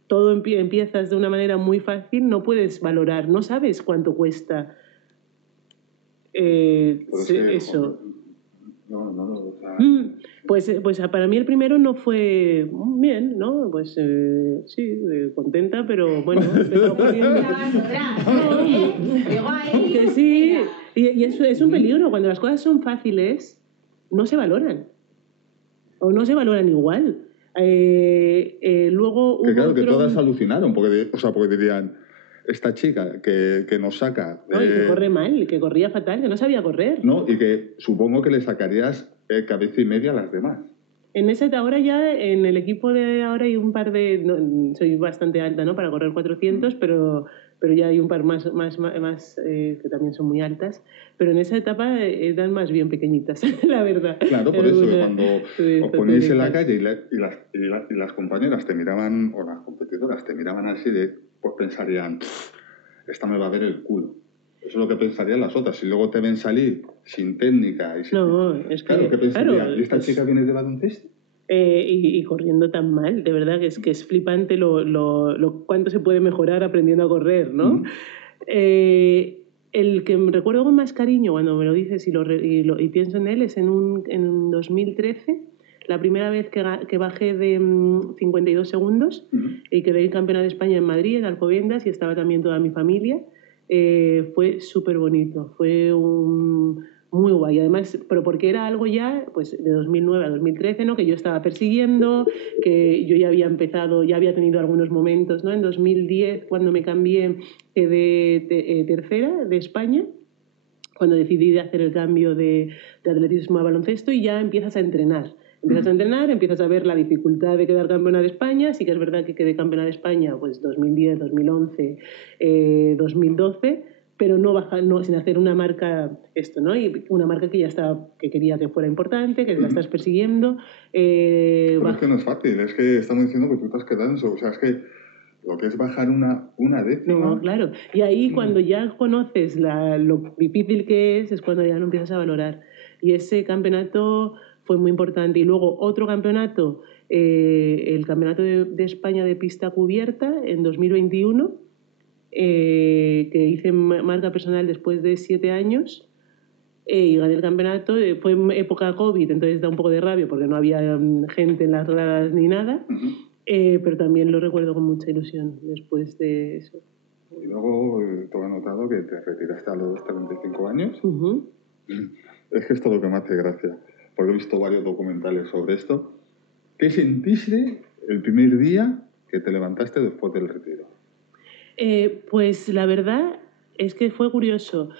todo empiezas de una manera muy fácil, no puedes valorar, no sabes cuánto cuesta eso. No. Pues para mí el primero no fue bien, ¿no? Pues sí, contenta, pero bueno, que sí, y eso es un peligro. Cuando las cosas son fáciles, no se valoran. O no se valoran igual. Luego que claro, que todas alucinaron, porque dirían, esta chica que nos saca... y que corre mal, que corría fatal, que no sabía correr. No, y que supongo que le sacarías cabeza y media a las demás. En ahora ya, en el equipo de ahora hay un par de... No, soy bastante alta, ¿no?, para correr 400, pero ya hay un par más que también son muy altas. Pero en esa etapa eran más bien pequeñitas, la verdad. Claro, por eso cuando os ponéis en la calle y las compañeras te miraban, o las competidoras te miraban así, pues pensarían, esta me va a ver el culo. Eso es lo que pensarían las otras. Si luego te ven salir sin técnica y sin... No, es que... Claro, ¿qué pensarían? ¿Y esta chica viene de baloncesto? Y corriendo tan mal, de verdad, que es flipante lo cuánto se puede mejorar aprendiendo a correr, ¿no? El que me recuerdo con más cariño cuando me lo dices y pienso en él es en 2013, la primera vez que bajé de 52 segundos y quedé campeona de España en Madrid, en Alcobendas, y estaba también toda mi familia. Fue súper bonito, fue muy guay. Además, pero porque era algo ya pues de 2009 a 2013, ¿no?, que yo estaba persiguiendo, que yo ya había empezado, ya había tenido algunos momentos, ¿no? En 2010, cuando me cambié, quedé tercera de España, cuando decidí de hacer el cambio de atletismo a baloncesto, y ya empiezas a entrenar. Empiezas a ver la dificultad de quedar campeona de España. Sí que es verdad que quedé campeona de España pues 2010, 2011, 2012, pero no bajar, no, sin hacer una marca esto, ¿no? Y una marca que ya está, que quería que fuera importante, que la estás persiguiendo. Pero es que no es fácil, es que estamos diciendo que tú te has quedado en eso, o sea, es que lo que es bajar una décima... No, claro. Y ahí cuando ya conoces lo difícil que es cuando ya lo empiezas a valorar. Y ese campeonato fue muy importante. Y luego otro campeonato, el Campeonato de España de Pista Cubierta en 2021, que hice marca personal después de 7 años y gané el campeonato. Fue en época COVID, entonces da un poco de rabia porque no había gente en las gradas ni nada, pero también lo recuerdo con mucha ilusión después de eso. Y luego tú has notado que te retiraste a los 35 años. Es que esto es lo que me hace gracia, porque he visto varios documentales sobre esto. ¿Qué sentiste el primer día que te levantaste después del retiro? Pues la verdad es que fue curioso.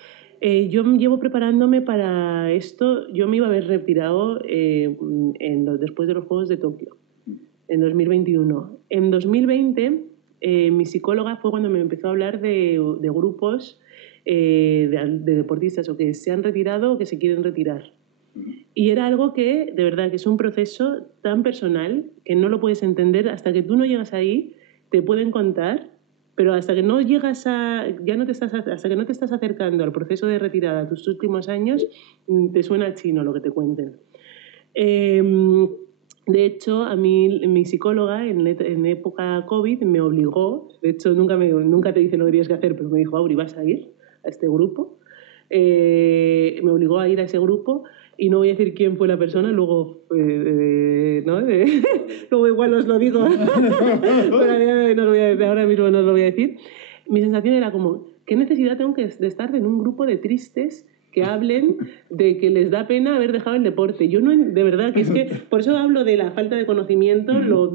Yo llevo preparándome para esto. Yo me iba a haber retirado después de los Juegos de Tokio, en 2021. En 2020, mi psicóloga fue cuando me empezó a hablar de grupos de deportistas o que se han retirado o que se quieren retirar. Y era algo que, de verdad, que es un proceso tan personal que no lo puedes entender hasta que tú no llegas ahí. Te pueden contar, pero hasta que no llegas hasta que no te estás acercando al proceso de retirada, a tus últimos años, te suena chino lo que te cuenten. De hecho, a mí mi psicóloga en época COVID me obligó, de hecho nunca te dice lo que tienes que hacer, pero me dijo, Auri, ¿vas a ir a este grupo? Me obligó a ir a ese grupo. Y no voy a decir quién fue la persona, luego, ¿no? Luego igual os lo digo, pero ahora mismo no os lo voy a decir. Mi sensación era como, ¿qué necesidad tengo de estar en un grupo de tristes que hablen de que les da pena haber dejado el deporte? Yo no, de verdad, que es que, por eso hablo de la falta de conocimiento, lo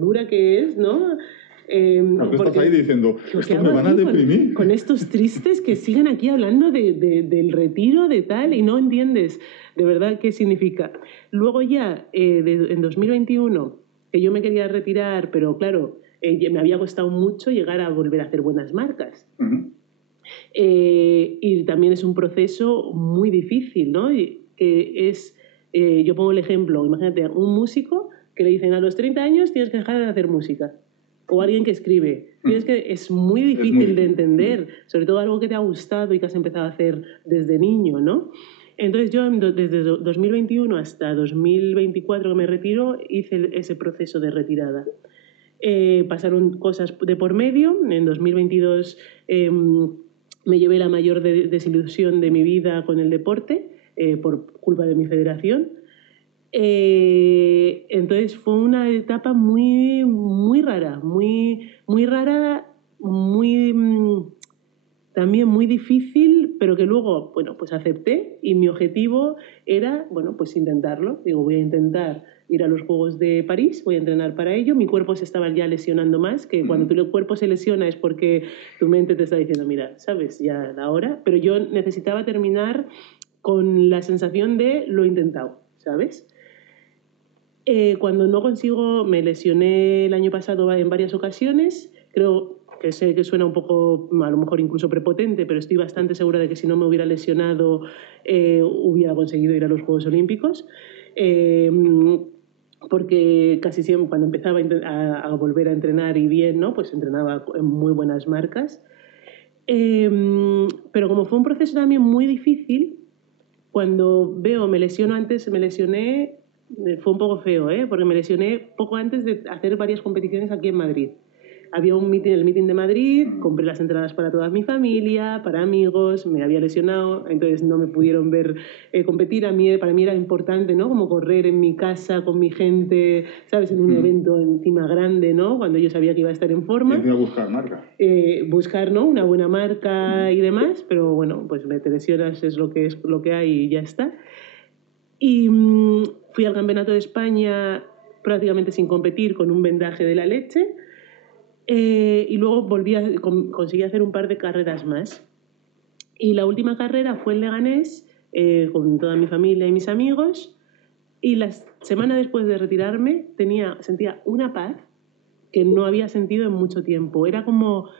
dura que es, ¿no? Tú estás ahí diciendo, estos me van a deprimir. Con estos tristes que siguen aquí hablando del retiro, de tal, y no entiendes de verdad qué significa. Luego ya, en 2021, que yo me quería retirar, pero claro, me había costado mucho llegar a volver a hacer buenas marcas. Y también es un proceso muy difícil, ¿no? Que es, yo pongo el ejemplo, imagínate, un músico que le dicen a los 30 años tienes que dejar de hacer música. O alguien que escribe. Es muy difícil de entender, sobre todo algo que te ha gustado y que has empezado a hacer desde niño, ¿no? Entonces yo desde 2021 hasta 2024 que me retiro hice ese proceso de retirada. Pasaron cosas de por medio. En 2022 me llevé la mayor desilusión de mi vida con el deporte por culpa de mi federación. Entonces fue una etapa muy, muy rara, muy rara, también muy difícil, pero que luego, bueno, pues acepté y mi objetivo era, bueno, pues intentarlo. Digo, voy a intentar ir a los Juegos de París, voy a entrenar para ello. Mi cuerpo se estaba ya lesionando más, que cuando tu cuerpo se lesiona es porque tu mente te está diciendo, mira, sabes, ya la hora, pero yo necesitaba terminar con la sensación de lo he intentado, ¿sabes? Cuando no consigo, me lesioné el año pasado en varias ocasiones. Creo que sé que suena un poco, a lo mejor incluso prepotente, pero estoy bastante segura de que si no me hubiera lesionado, hubiera conseguido ir a los Juegos Olímpicos. Porque casi siempre, cuando empezaba a volver a entrenar y bien, ¿no? Pues entrenaba en muy buenas marcas. Pero como fue un proceso también muy difícil, cuando me lesioné, fue un poco feo, porque me lesioné poco antes de hacer varias competiciones aquí en Madrid. Había el meeting de Madrid, compré las entradas para toda mi familia, para amigos, me había lesionado, entonces no me pudieron ver competir. Para mí era importante, ¿no? Como correr en mi casa con mi gente, ¿sabes? En un evento encima grande, ¿no? Cuando yo sabía que iba a estar en forma. Y buscar marca. Buscar, ¿no? Una buena marca y demás, pero bueno, pues te lesionas, es lo que hay y ya está. Y fui al Campeonato de España prácticamente sin competir, con un vendaje de la leche. Y luego conseguí hacer un par de carreras más. Y la última carrera fue en Leganés, con toda mi familia y mis amigos. Y la semana después de retirarme sentía una paz que no había sentido en mucho tiempo. Era como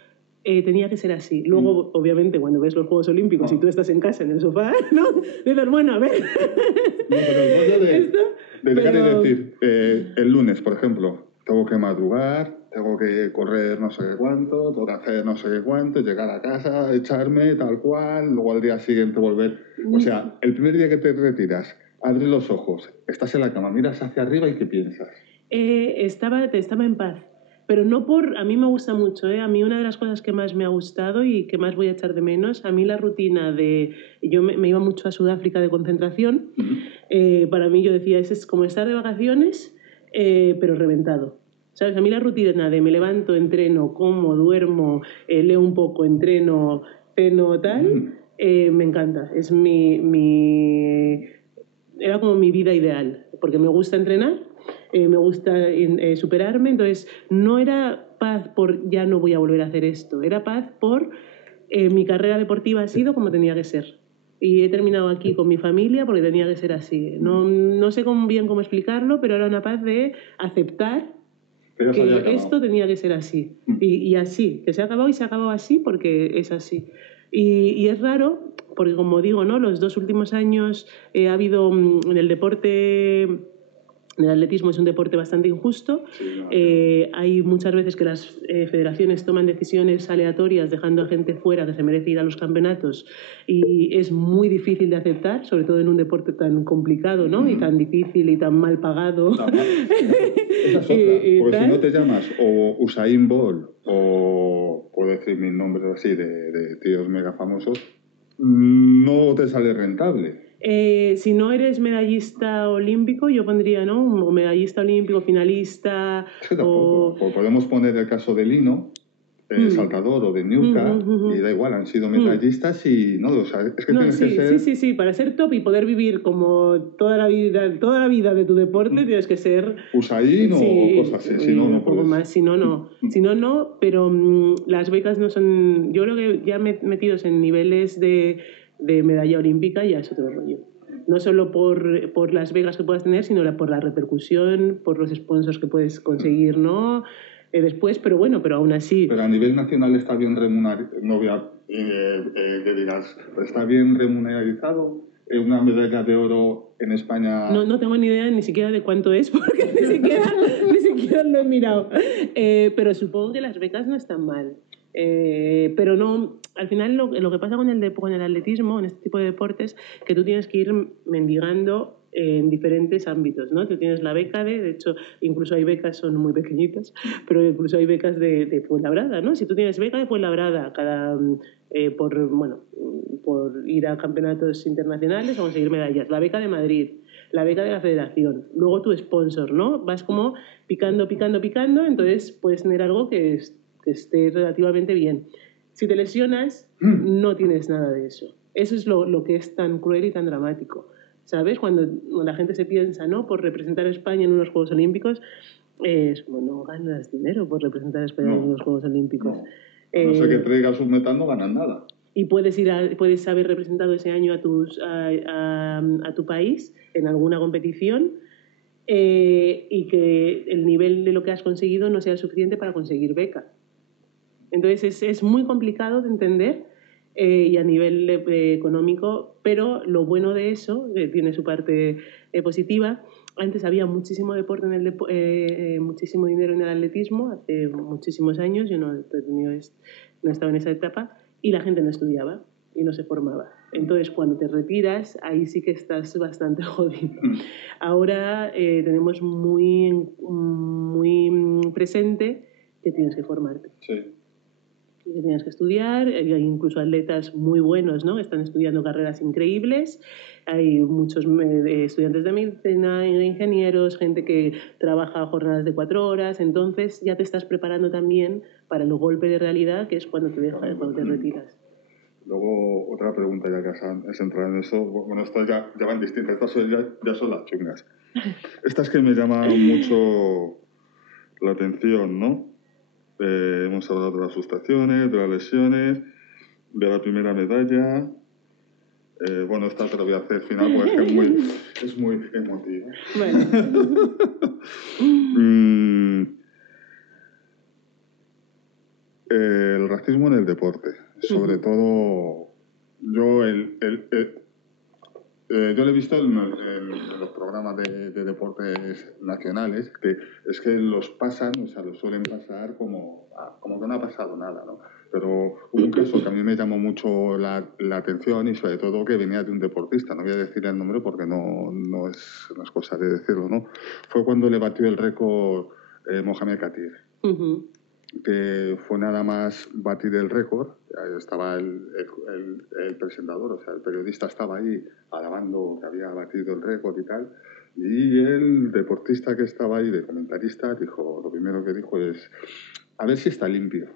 tenía que ser así. Luego, obviamente, cuando ves los Juegos Olímpicos y tú estás en casa, en el sofá, ¿no? Dices, bueno, a ver. No, pero el rollo de llegar y decir, el lunes, por ejemplo, tengo que madrugar, tengo que correr no sé cuánto, tengo que hacer no sé cuánto, llegar a casa, echarme tal cual, luego al día siguiente volver. O sea, el primer día que te retiras, abres los ojos, estás en la cama, miras hacia arriba y ¿qué piensas? Estaba en paz. Pero no por... A mí me gusta mucho, ¿eh? A mí una de las cosas que más me ha gustado y que más voy a echar de menos, a mí la rutina de... Yo me iba mucho a Sudáfrica de concentración. Para mí yo decía, es como estar de vacaciones, pero reventado. ¿Sabes? A mí la rutina de me levanto, entreno, como, duermo, leo un poco, entreno, ceno, tal, me encanta. Es era como mi vida ideal, porque me gusta entrenar, me gusta superarme, entonces no era paz por ya no voy a volver a hacer esto, era paz por mi carrera deportiva ha sido como tenía que ser. Y he terminado aquí con mi familia porque tenía que ser así. No sé bien cómo explicarlo, pero era una paz de aceptar que esto tenía que ser así. Y así, que se ha acabado y se ha acabado así porque es así. Y es raro, porque como digo, ¿no? Los 2 últimos años ha habido en el deporte... El atletismo es un deporte bastante injusto. Hay muchas veces que las federaciones toman decisiones aleatorias dejando a gente fuera que se merece ir a los campeonatos y es muy difícil de aceptar, sobre todo en un deporte tan complicado, ¿no? Y tan difícil y tan mal pagado. Esa es otra, porque si no te llamas o Usain Bolt o puedo decir mil nombres así de tíos mega famosos, no te sale rentable. Si no eres medallista olímpico, yo pondría, ¿no? Un medallista olímpico, finalista. Es que tampoco. Podemos poner el caso de Lino, saltador o de Niurka, y da igual, han sido medallistas y no, o sea, es que tienes que ser... Sí, para ser top y poder vivir como toda la vida de tu deporte tienes que ser... Usain o cosas así, si no, no puedes. Más, si no, no, pero las becas no son... Yo creo que ya metidos en niveles de medalla olímpica ya es otro rollo. No solo por las becas que puedas tener, sino por la repercusión, por los sponsors que puedes conseguir, ¿no? Después, pero bueno, pero aún así... Pero a nivel nacional está bien remunerado, no voy a que digas, ¿está bien remunerado? Una medalla de oro en España... No tengo ni idea ni siquiera de cuánto es, porque ni siquiera lo he mirado. Pero supongo que las becas no están mal. Pero no, al final lo que pasa con el atletismo, en este tipo de deportes, que tú tienes que ir mendigando en diferentes ámbitos, ¿no? Tú tienes la beca de hecho, incluso hay becas, son muy pequeñitas, pero incluso hay becas de Fuenlabrada, ¿no? Si tú tienes beca de Fuenlabrada por ir a campeonatos internacionales o conseguir medallas, la beca de Madrid, la beca de la federación, luego tu sponsor, ¿no? Vas como picando, entonces puedes tener algo que esté relativamente bien. Si te lesionas, no tienes nada de eso. Eso es lo que es tan cruel y tan dramático. ¿Sabes? Cuando la gente se piensa, ¿no? Por representar a España en unos Juegos Olímpicos, es como no ganas dinero por representar a España en unos Juegos Olímpicos. No. A no ser que traigas un metal, no ganas nada. Y puedes haber representado ese año a tu país en alguna competición y que el nivel de lo que has conseguido no sea suficiente para conseguir beca. Entonces es muy complicado de entender y a nivel económico, pero lo bueno de eso, tiene su parte positiva. Antes había muchísimo deporte, muchísimo dinero en el atletismo, hace muchísimos años, yo no estaba en esa etapa, y la gente no estudiaba y no se formaba. Entonces, cuando te retiras, ahí sí que estás bastante jodido. Ahora tenemos muy, muy presente que tienes que formarte. Sí. Que tienes que estudiar, hay incluso atletas muy buenos, ¿no? Están estudiando carreras increíbles, hay muchos estudiantes de medicina, de ingenieros, gente que trabaja jornadas de 4 horas, entonces ya te estás preparando también para el golpe de realidad que es cuando te retiras. Luego, otra pregunta ya que has entrado en eso, bueno, estas ya van distintas, estas ya son las chungas. Estas que me llaman mucho la atención, ¿no? Hemos hablado de las frustraciones, de las lesiones, de la primera medalla. Bueno, esta te la voy a hacer final porque es muy emotiva. Bueno. El racismo en el deporte. Sobre todo, yo yo lo he visto en los programas de deportes nacionales, que es que los pasan, o sea, los suelen pasar como que no ha pasado nada, ¿no? Pero hubo un caso que a mí me llamó mucho la atención y sobre todo que venía de un deportista, no voy a decir el nombre porque no es cosa de decirlo, ¿no? Fue cuando le batió el récord Mohamed Katir. Que fue nada más batir el récord, estaba el presentador, o sea, el periodista estaba ahí alabando que había batido el récord y tal, y el deportista que estaba ahí de comentarista lo primero que dijo es, a ver si está limpio.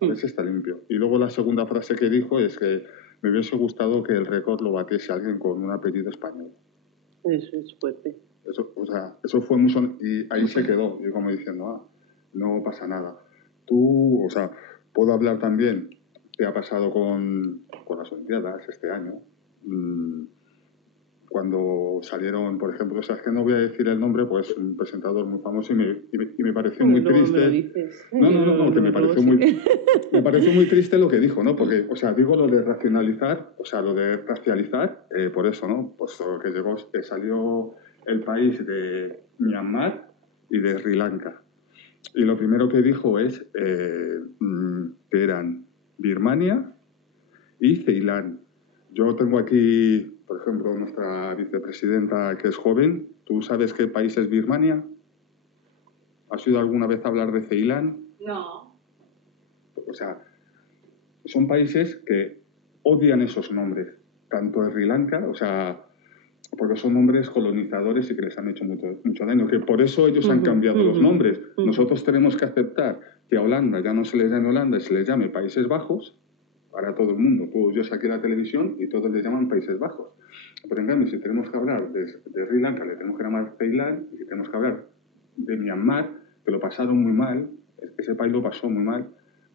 A ver si está limpio. Y luego la segunda frase que dijo es que me hubiese gustado que el récord lo batiese alguien con un apellido español. Eso es fuerte. Eso fue muy... Y ahí se quedó, y como diciendo, no pasa nada. Tú, o sea, puedo hablar también qué ha pasado con las Olimpiadas este año. Cuando salieron, por ejemplo, o sea, es que no voy a decir el nombre, pues un presentador muy famoso y me pareció muy triste. Me lo dices. No, que me pareció muy triste lo que dijo, ¿no? Porque, o sea, digo lo de racionalizar, o sea, lo de racializar, por eso, ¿no? Pues lo que llegó, que salió el país de Myanmar y de Sri Lanka. Y lo primero que dijo es que eran Birmania y Ceilán. Yo tengo aquí, por ejemplo, nuestra vicepresidenta que es joven. ¿Tú sabes qué país es Birmania? ¿Has oído alguna vez hablar de Ceilán? No. O sea, son países que odian esos nombres. Tanto Sri Lanka, o sea, porque son nombres colonizadores y que les han hecho mucho daño, que por eso ellos han cambiado los nombres. Nosotros tenemos que aceptar que a Holanda ya no se les llame Holanda y se les llame Países Bajos para todo el mundo. Tú oyes aquí la televisión y todos les llaman Países Bajos. Pero en cambio, si tenemos que hablar de Sri Lanka, le tenemos que llamar Ceilán, y si tenemos que hablar de Myanmar, que lo pasaron muy mal, ese país lo pasó muy mal,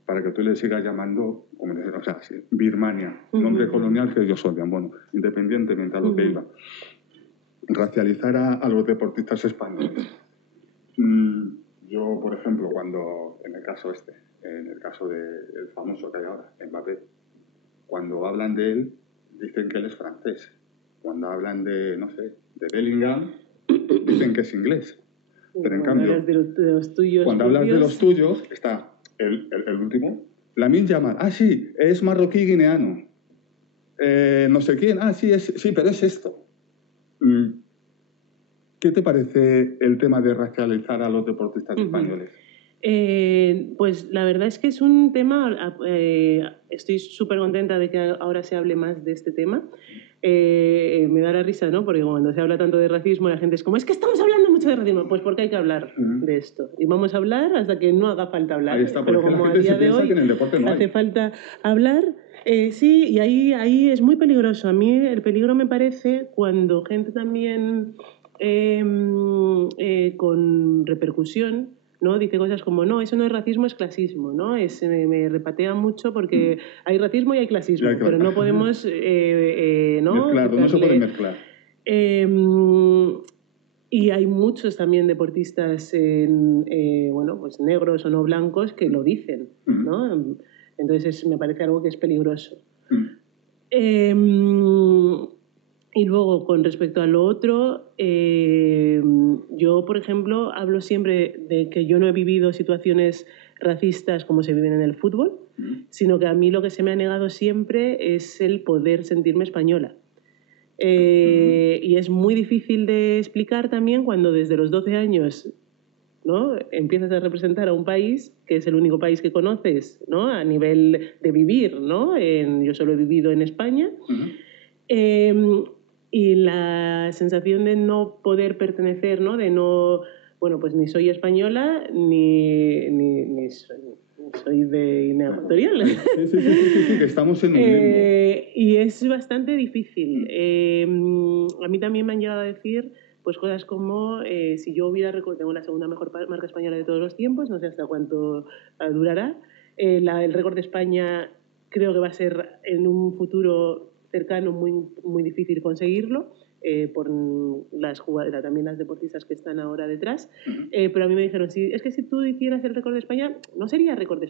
para que tú le sigas llamando, o sea, Birmania, nombre colonial que ellos odian. Bueno, independientemente a lo que iba. Racializar a los deportistas españoles. Yo, por ejemplo, cuando, en el caso del famoso que hay ahora, Mbappé, cuando hablan de él, dicen que él es francés. Cuando hablan de, no sé, de Bellingham, dicen que es inglés. Pero en cambio, cuando hablas de los tuyos, está el último, Lamine Yamal. Ah, sí, es marroquí guineano. No sé quién. Ah, sí, pero es esto. ¿Qué te parece el tema de racializar a los deportistas españoles? Pues la verdad es que es un tema, estoy súper contenta de que ahora se hable más de este tema. Me da la risa, ¿no? Porque cuando se habla tanto de racismo la gente es como, es que estamos hablando mucho de racismo. Pues porque hay que hablar de esto. Y vamos a hablar hasta que no haga falta hablar. Ahí está, pero como a día de hoy hace falta hablar, sí, y ahí es muy peligroso. A mí el peligro me parece cuando gente también con repercusión, ¿no? Dice cosas como, no, eso no es racismo, es clasismo, ¿no? Me repatea mucho porque hay racismo y hay clasismo, pero no podemos... mezclar, no se puede mezclar. Y hay muchos también deportistas, pues negros o no blancos que lo dicen, ¿no? Entonces me parece algo que es peligroso. Y luego, con respecto a lo otro, yo, por ejemplo, hablo siempre de que yo no he vivido situaciones racistas como se viven en el fútbol, sino que a mí lo que se me ha negado siempre es el poder sentirme española. Y es muy difícil de explicar también cuando desde los 12 años, ¿no?, empiezas a representar a un país que es el único país que conoces, ¿no?, a nivel de vivir, ¿no? Yo solo he vivido en España. Y la sensación de no poder pertenecer, ¿no? De no, bueno, pues ni soy española ni soy de Guinea Ecuatorial. Sí, que estamos en un limbo. Y es bastante difícil. A mí también me han llegado a decir pues cosas como si yo tengo la segunda mejor marca española de todos los tiempos, no sé hasta cuánto durará. El récord de España creo que va a ser en un futuro cercano muy, muy difícil conseguirlo, por también las deportistas que están ahora detrás, pero a mí me dijeron, es que si tú hicieras el récord de España, no sería récord de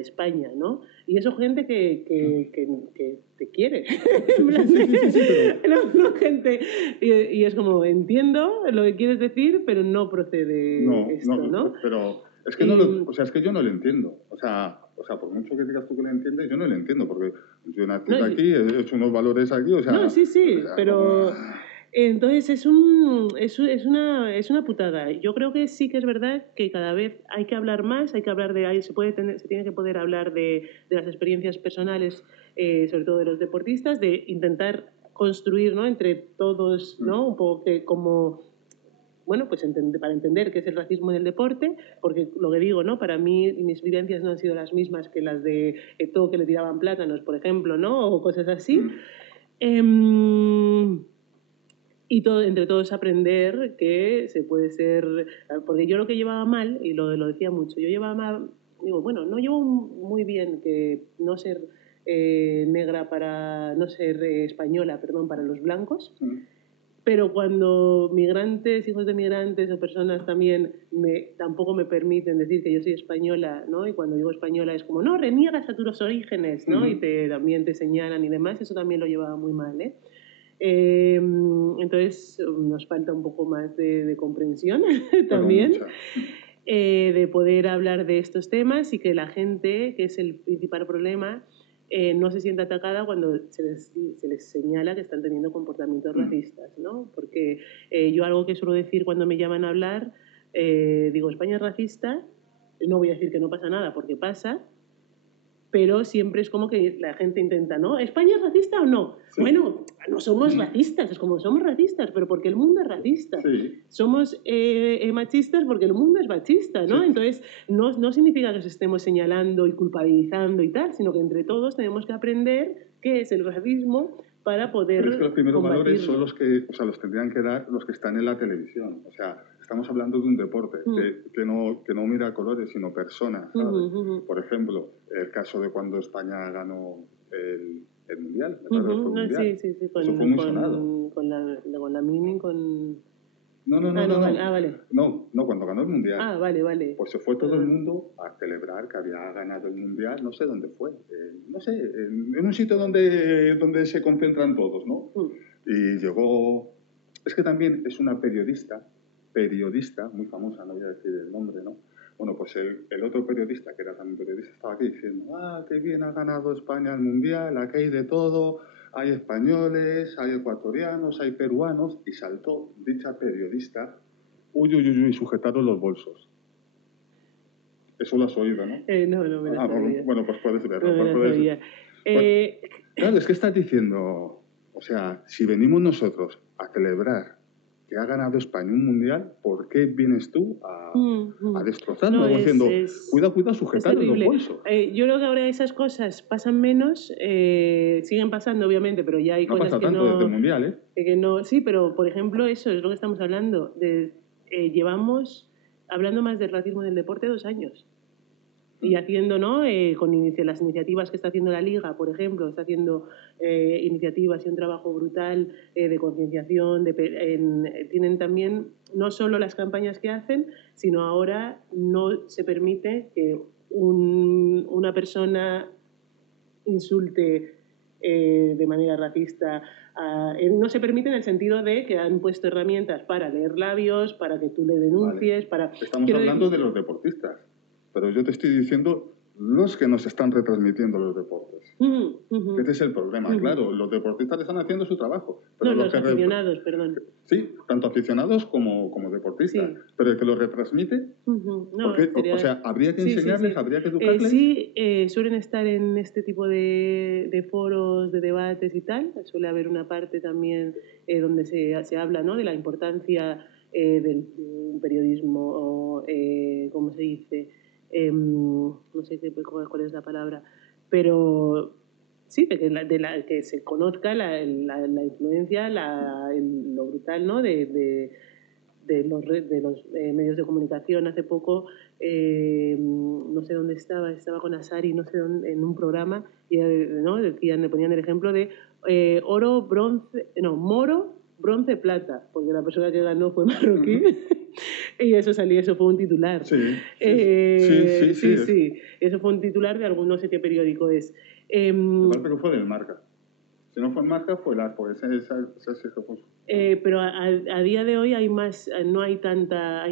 España, ¿no? Y eso gente que te quiere. No, gente. Y es como, entiendo lo que quieres decir, pero no procede esto, ¿no? Pero es que, es que yo no lo entiendo. O sea, por mucho que digas tú que lo entiendes, yo no lo entiendo, porque yo nací aquí, he hecho unos valores aquí, o sea... No, sí, pero... Entonces es una putada. Yo creo que sí que es verdad que cada vez hay que hablar más, hay que hablar se tiene que poder hablar de las experiencias personales, sobre todo de los deportistas, de intentar construir, ¿no?, entre todos, ¿no?, un poco como... Bueno, pues para entender qué es el racismo en el deporte, porque lo que digo, ¿no?, para mí mis vivencias no han sido las mismas que las de todo que le tiraban plátanos, por ejemplo, ¿no?, o cosas así. Y entre todos aprender que se puede ser... Porque yo lo que llevaba mal, y lo decía mucho, yo llevaba mal... Digo, bueno, no llevo muy bien que no ser negra para... No ser española, perdón, para los blancos. Pero cuando migrantes, hijos de migrantes o personas también tampoco me permiten decir que yo soy española, ¿no? Y cuando digo española es como, no, reniegas a tus orígenes, ¿no? Y también te señalan y demás, eso también lo llevaba muy mal, ¿eh? Entonces nos falta un poco más de comprensión también, de poder hablar de estos temas y que la gente, que es el principal problema, no se sienta atacada cuando se les señala que están teniendo comportamientos racistas, ¿no? Porque yo algo que suelo decir cuando me llaman a hablar, digo, España es racista, no voy a decir que no pasa nada porque pasa, pero siempre es como que la gente intenta, ¿no? ¿España es racista o no? Sí. Bueno, no somos racistas, es como somos racistas, pero porque el mundo es racista. Sí. Somos machistas porque el mundo es machista, ¿no? Sí. Entonces, no significa que nos estemos señalando y culpabilizando y tal, sino que entre todos tenemos que aprender qué es el racismo para poder... Pero es que los primeros valores son los que, los tendrían que dar los que están en la televisión. O sea, estamos hablando de un deporte que no mira colores, sino personas, ¿sabes? Por ejemplo, el caso de cuando España ganó el Mundial. Fue mundial. Sí. Eso fue muy sonado. Con la Mini, con... No. Vale. No, cuando ganó el Mundial. Vale. Pues se fue todo el mundo a celebrar que había ganado el Mundial, no sé dónde fue, en un sitio donde se concentran todos, ¿no? Y llegó... Es que también es una periodista muy famosa, no voy a decir el nombre, ¿no? Bueno, pues el otro periodista, que era también periodista, estaba aquí diciendo, qué bien ha ganado España el Mundial, aquí hay de todo... Hay españoles, hay ecuatorianos, hay peruanos, y saltó dicha periodista, sujetaron los bolsos. Eso lo has oído, ¿no? No me lo sabía. Bueno, pues puedes verlo. No me lo sabía. Claro, es que estás diciendo, o sea, si venimos nosotros a celebrar que ha ganado España un mundial, ¿por qué vienes tú a destrozarlo? Diciendo, cuida, sujetar los bolsos. Yo creo que ahora esas cosas pasan menos, siguen pasando obviamente, pero ya hay cosas que no... No pasa tanto desde el mundial, sí, pero por ejemplo eso es lo que estamos hablando. Llevamos hablando más del racismo en el deporte 2 años. Y haciendo, ¿no? Con las iniciativas que está haciendo la Liga, por ejemplo, está haciendo iniciativas y un trabajo brutal de concienciación. Tienen también no solo las campañas que hacen, sino ahora no se permite que una persona insulte de manera racista. No se permite en el sentido de que han puesto herramientas para leer labios, para que tú le denuncies, vale. Estamos hablando de los deportistas. Pero yo te estoy diciendo los que nos están retransmitiendo los deportes. Ese es el problema. Claro, los deportistas están haciendo su trabajo. Pero los aficionados, perdón. Sí, tanto aficionados como deportistas. Sí. Pero el que los retransmite, o sea, habría que enseñarles, habría que educarles. Suelen estar en este tipo de foros, de debates y tal. Suele haber una parte también donde se habla, ¿no?, de la importancia del periodismo, ¿cómo se dice? No sé cuál es la palabra, pero sí, de que se conozca la influencia, lo brutal, ¿no?, de los medios de comunicación. Hace poco, no sé dónde estaba con Asari, no sé dónde, en un programa, y, ¿no?, le ponían el ejemplo de oro, bronce, no, moro, bronce, plata, porque la persona que ganó fue marroquí. Y eso salió, eso fue un titular. Sí, sí. Eso fue un titular de algún, no sé qué periódico es. Me parece que fue del Marca. Si no fue en Marca, fue el Arco. Pero a día de hoy hay más, no hay tanta...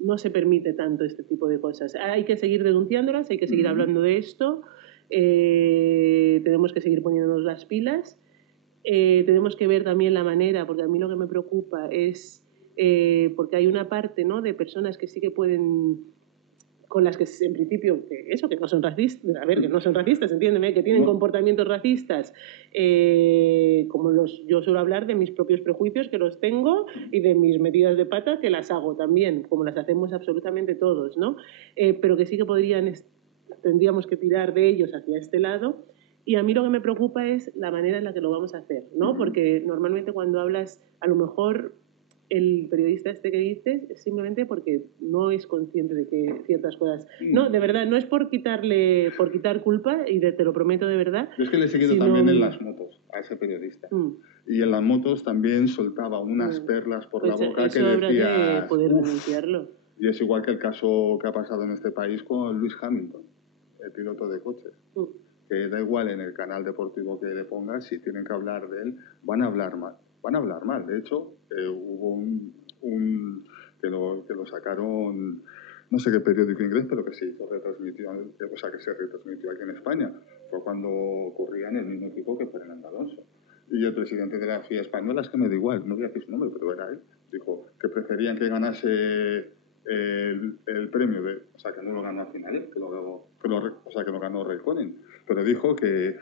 no se permite tanto este tipo de cosas. Hay que seguir denunciándolas, hay que seguir hablando de esto, tenemos que seguir poniéndonos las pilas, tenemos que ver también la manera, porque a mí lo que me preocupa es, porque hay una parte, ¿no?, de personas que sí que pueden, con las que en principio, que no son racistas, que no son racistas, entiéndeme, que tienen comportamientos racistas, como yo suelo hablar de mis propios prejuicios, que los tengo, y de mis metidas de pata, que las hago también, como las hacemos absolutamente todos, ¿no? Pero que sí que tendríamos que tirar de ellos hacia este lado. Y a mí lo que me preocupa es la manera en la que lo vamos a hacer, ¿no? Porque normalmente cuando hablas, a lo mejor el periodista este que dices es simplemente porque no es consciente de que ciertas cosas... No, de verdad, no es por quitar culpa, y te lo prometo de verdad. Yo es que le he seguido también en las motos a ese periodista. Y en las motos también soltaba unas perlas por la boca que decía... De poder denunciarlo. Y es igual que el caso que ha pasado en este país con Lewis Hamilton, el piloto de coches. Que da igual en el canal deportivo que le pongas, si tienen que hablar de él, van a hablar mal. De hecho, hubo un que lo sacaron, no sé qué periódico inglés, pero que se retransmitió aquí en España. Fue cuando ocurría en el mismo equipo que Fernando Alonso. Y el presidente de la FIA española, es que me da igual, no voy a decir su nombre, pero era él, dijo que preferían que ganase el premio, o sea, que no lo ganó al final, que lo ganó Raikkonen, pero dijo que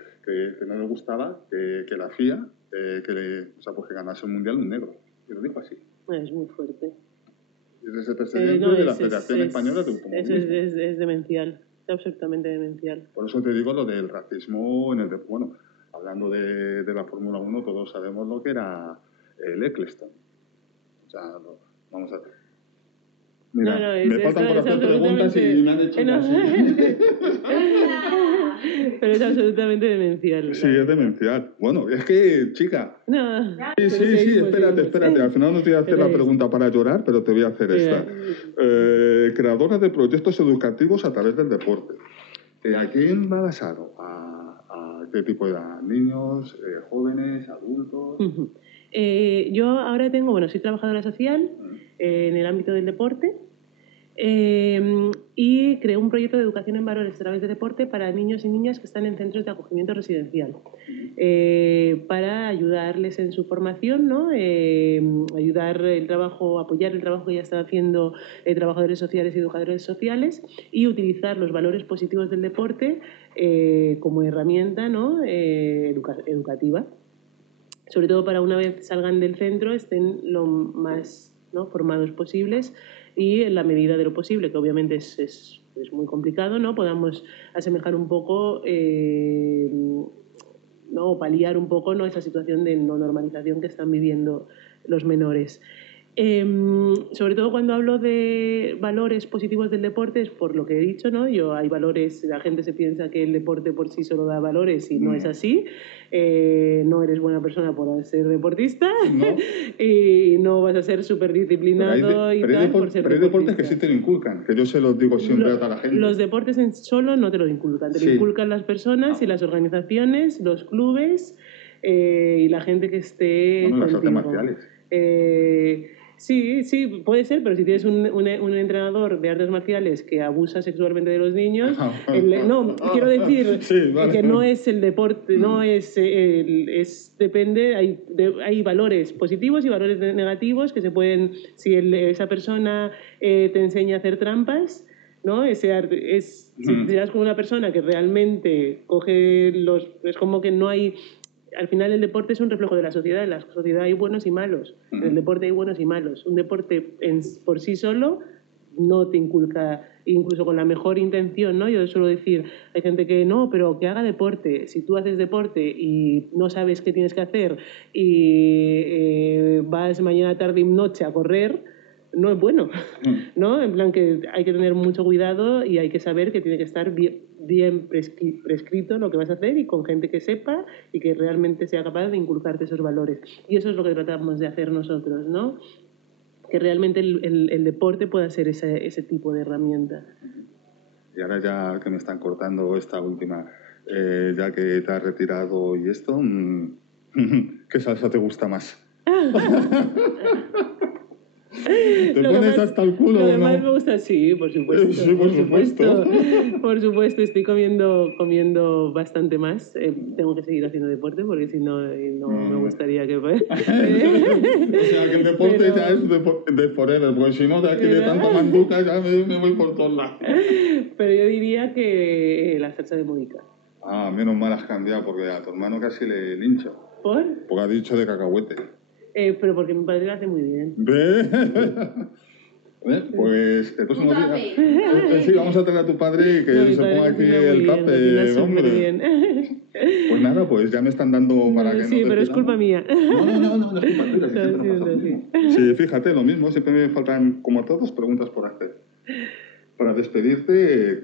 no le gustaba que la FIA que ganase un mundial un negro, y lo dijo así. Es muy fuerte. Es el presidente de la Federación Española de Automovilismo. Eso es demencial, es absolutamente demencial. Por eso te digo lo del racismo en el deporte. Bueno, hablando de la Fórmula 1, todos sabemos lo que era el Eccleston. O sea, vamos a ver. Mira, me faltan por hacer preguntas y me han hecho Pero es absolutamente demencial. Sí, es demencial. Bueno, es que, chica... No. Sí, espérate. Al final no te voy a hacer la pregunta para llorar, pero te voy a hacer esta. Creadora de proyectos educativos a través del deporte. ¿A quién va basado? ¿A qué tipo de edad? ¿Niños, jóvenes, adultos? Yo ahora soy trabajadora social en el ámbito del deporte, y creé un proyecto de educación en valores a través del deporte para niños y niñas que están en centros de acogimiento residencial, para ayudarles en su formación, ¿no? Apoyar el trabajo que ya están haciendo trabajadores sociales y educadores sociales, y utilizar los valores positivos del deporte como herramienta, ¿no? Educativa. Sobre todo para una vez salgan del centro estén lo más, ¿no?, formados posibles, y en la medida de lo posible, que obviamente es muy complicado, ¿no?, podamos asemejar un poco, ¿no?, paliar un poco, ¿no?, esa situación de no normalización que están viviendo los menores. Sobre todo cuando hablo de valores positivos del deporte es por lo que he dicho, ¿no? Hay valores, la gente se piensa que el deporte por sí solo da valores y no es así. No eres buena persona por ser deportista, ¿no? Y no vas a ser súper disciplinado por ser deportista. Pero hay deportes que sí te lo inculcan, que yo se los digo siempre a la gente. Los deportes en solo no te lo inculcan, te lo inculcan las personas y las organizaciones, los clubes y la gente que esté las artes marciales. Sí, puede ser, pero si tienes un entrenador de artes marciales que abusa sexualmente de los niños, quiero decir que no es el deporte, no es depende, hay valores positivos y valores negativos que se pueden, si esa persona te enseña a hacer trampas, ¿no? Si te das con una persona que realmente coge es como que no hay... Al final el deporte es un reflejo de la sociedad. En la sociedad hay buenos y malos. En el deporte hay buenos y malos. Un deporte por sí solo no te inculca, incluso con la mejor intención, ¿no? Yo suelo decir, hay gente que no, pero que haga deporte. Si tú haces deporte y no sabes qué tienes que hacer y vas mañana, tarde y noche a correr, no es bueno, ¿no? En plan que hay que tener mucho cuidado y hay que saber que tiene que estar bien prescrito lo que vas a hacer y con gente que sepa y que realmente sea capaz de inculcarte esos valores. Y eso es lo que tratamos de hacer nosotros, ¿no? Que realmente el deporte pueda ser ese tipo de herramienta. Y ahora ya que me están cortando esta última, ya que te has retirado y esto, ¿qué salsa te gusta más? ¿Te pones hasta el culo lo o demás no? me gusta, sí, por supuesto. Sí, por supuesto. Por supuesto, estoy comiendo bastante más. Tengo que seguir haciendo deporte porque si no, no me gustaría que... O sea, que el deporte ya es de forever, porque si no, de aquí de tanta manduca ya me voy por todos lados. Pero yo diría que la salsa de Mónica. Ah, menos mal has cambiado, porque a tu hermano casi le lincho. ¿Por? Porque ha dicho de cacahuete. Pero porque mi padre lo hace muy bien. ¿Ves? Pues el próximo día... Sí, vamos a traer a tu padre y que se ponga aquí el tape, hombre. Pues nada, pues ya me están dando para que sí, no pero es culpa mía. No, es culpa tuya. Sí, fíjate, lo mismo, siempre me faltan, como a todos, preguntas por hacer. Para despedirte,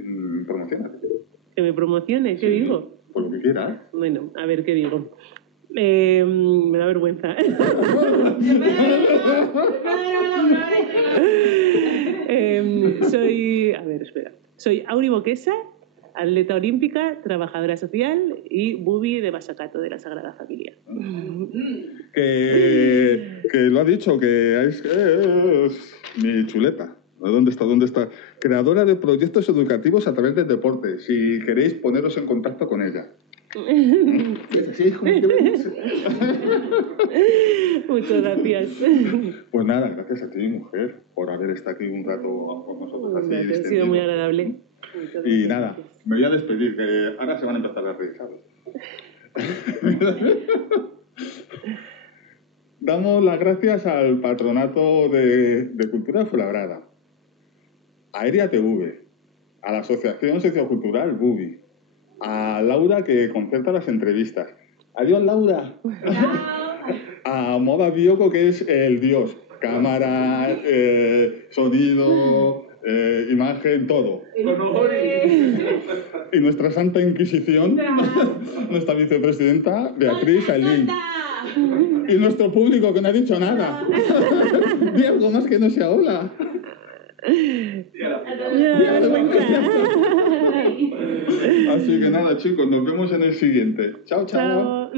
promocionate. ¿Que me promocione? ¿Qué digo? Por lo que quieras. Bueno, a ver, ¿qué digo? Me da vergüenza. Soy Auri Boquesa, atleta olímpica, trabajadora social y bubi de Basacato de la Sagrada Familia. Que lo ha dicho, que es mi chuleta. ¿Dónde está? Creadora de proyectos educativos a través del deporte. Si queréis poneros en contacto con ella. Sí, Muchas gracias. Pues nada, gracias a ti, mujer, por haber estado aquí un rato con nosotros. Así Ha sido muy agradable. Y nada, me voy a despedir, que ahora se van a empezar a reír, ¿sabes? Damos las gracias al Patronato de Cultura Fuenlabrada, a Aérea TV, a la Asociación Sociocultural BUBI, a Laura, que concerta las entrevistas. Adiós, Laura. A Moda Bioco, que es el dios. Cámara, sonido, imagen, todo. Y nuestra Santa Inquisición, nuestra vicepresidenta, Beatriz Ailín. Y nuestro público, que no ha dicho nada. Di algo más que no sea hola. Así que nada, chicos, nos vemos en el siguiente. Chao, chao.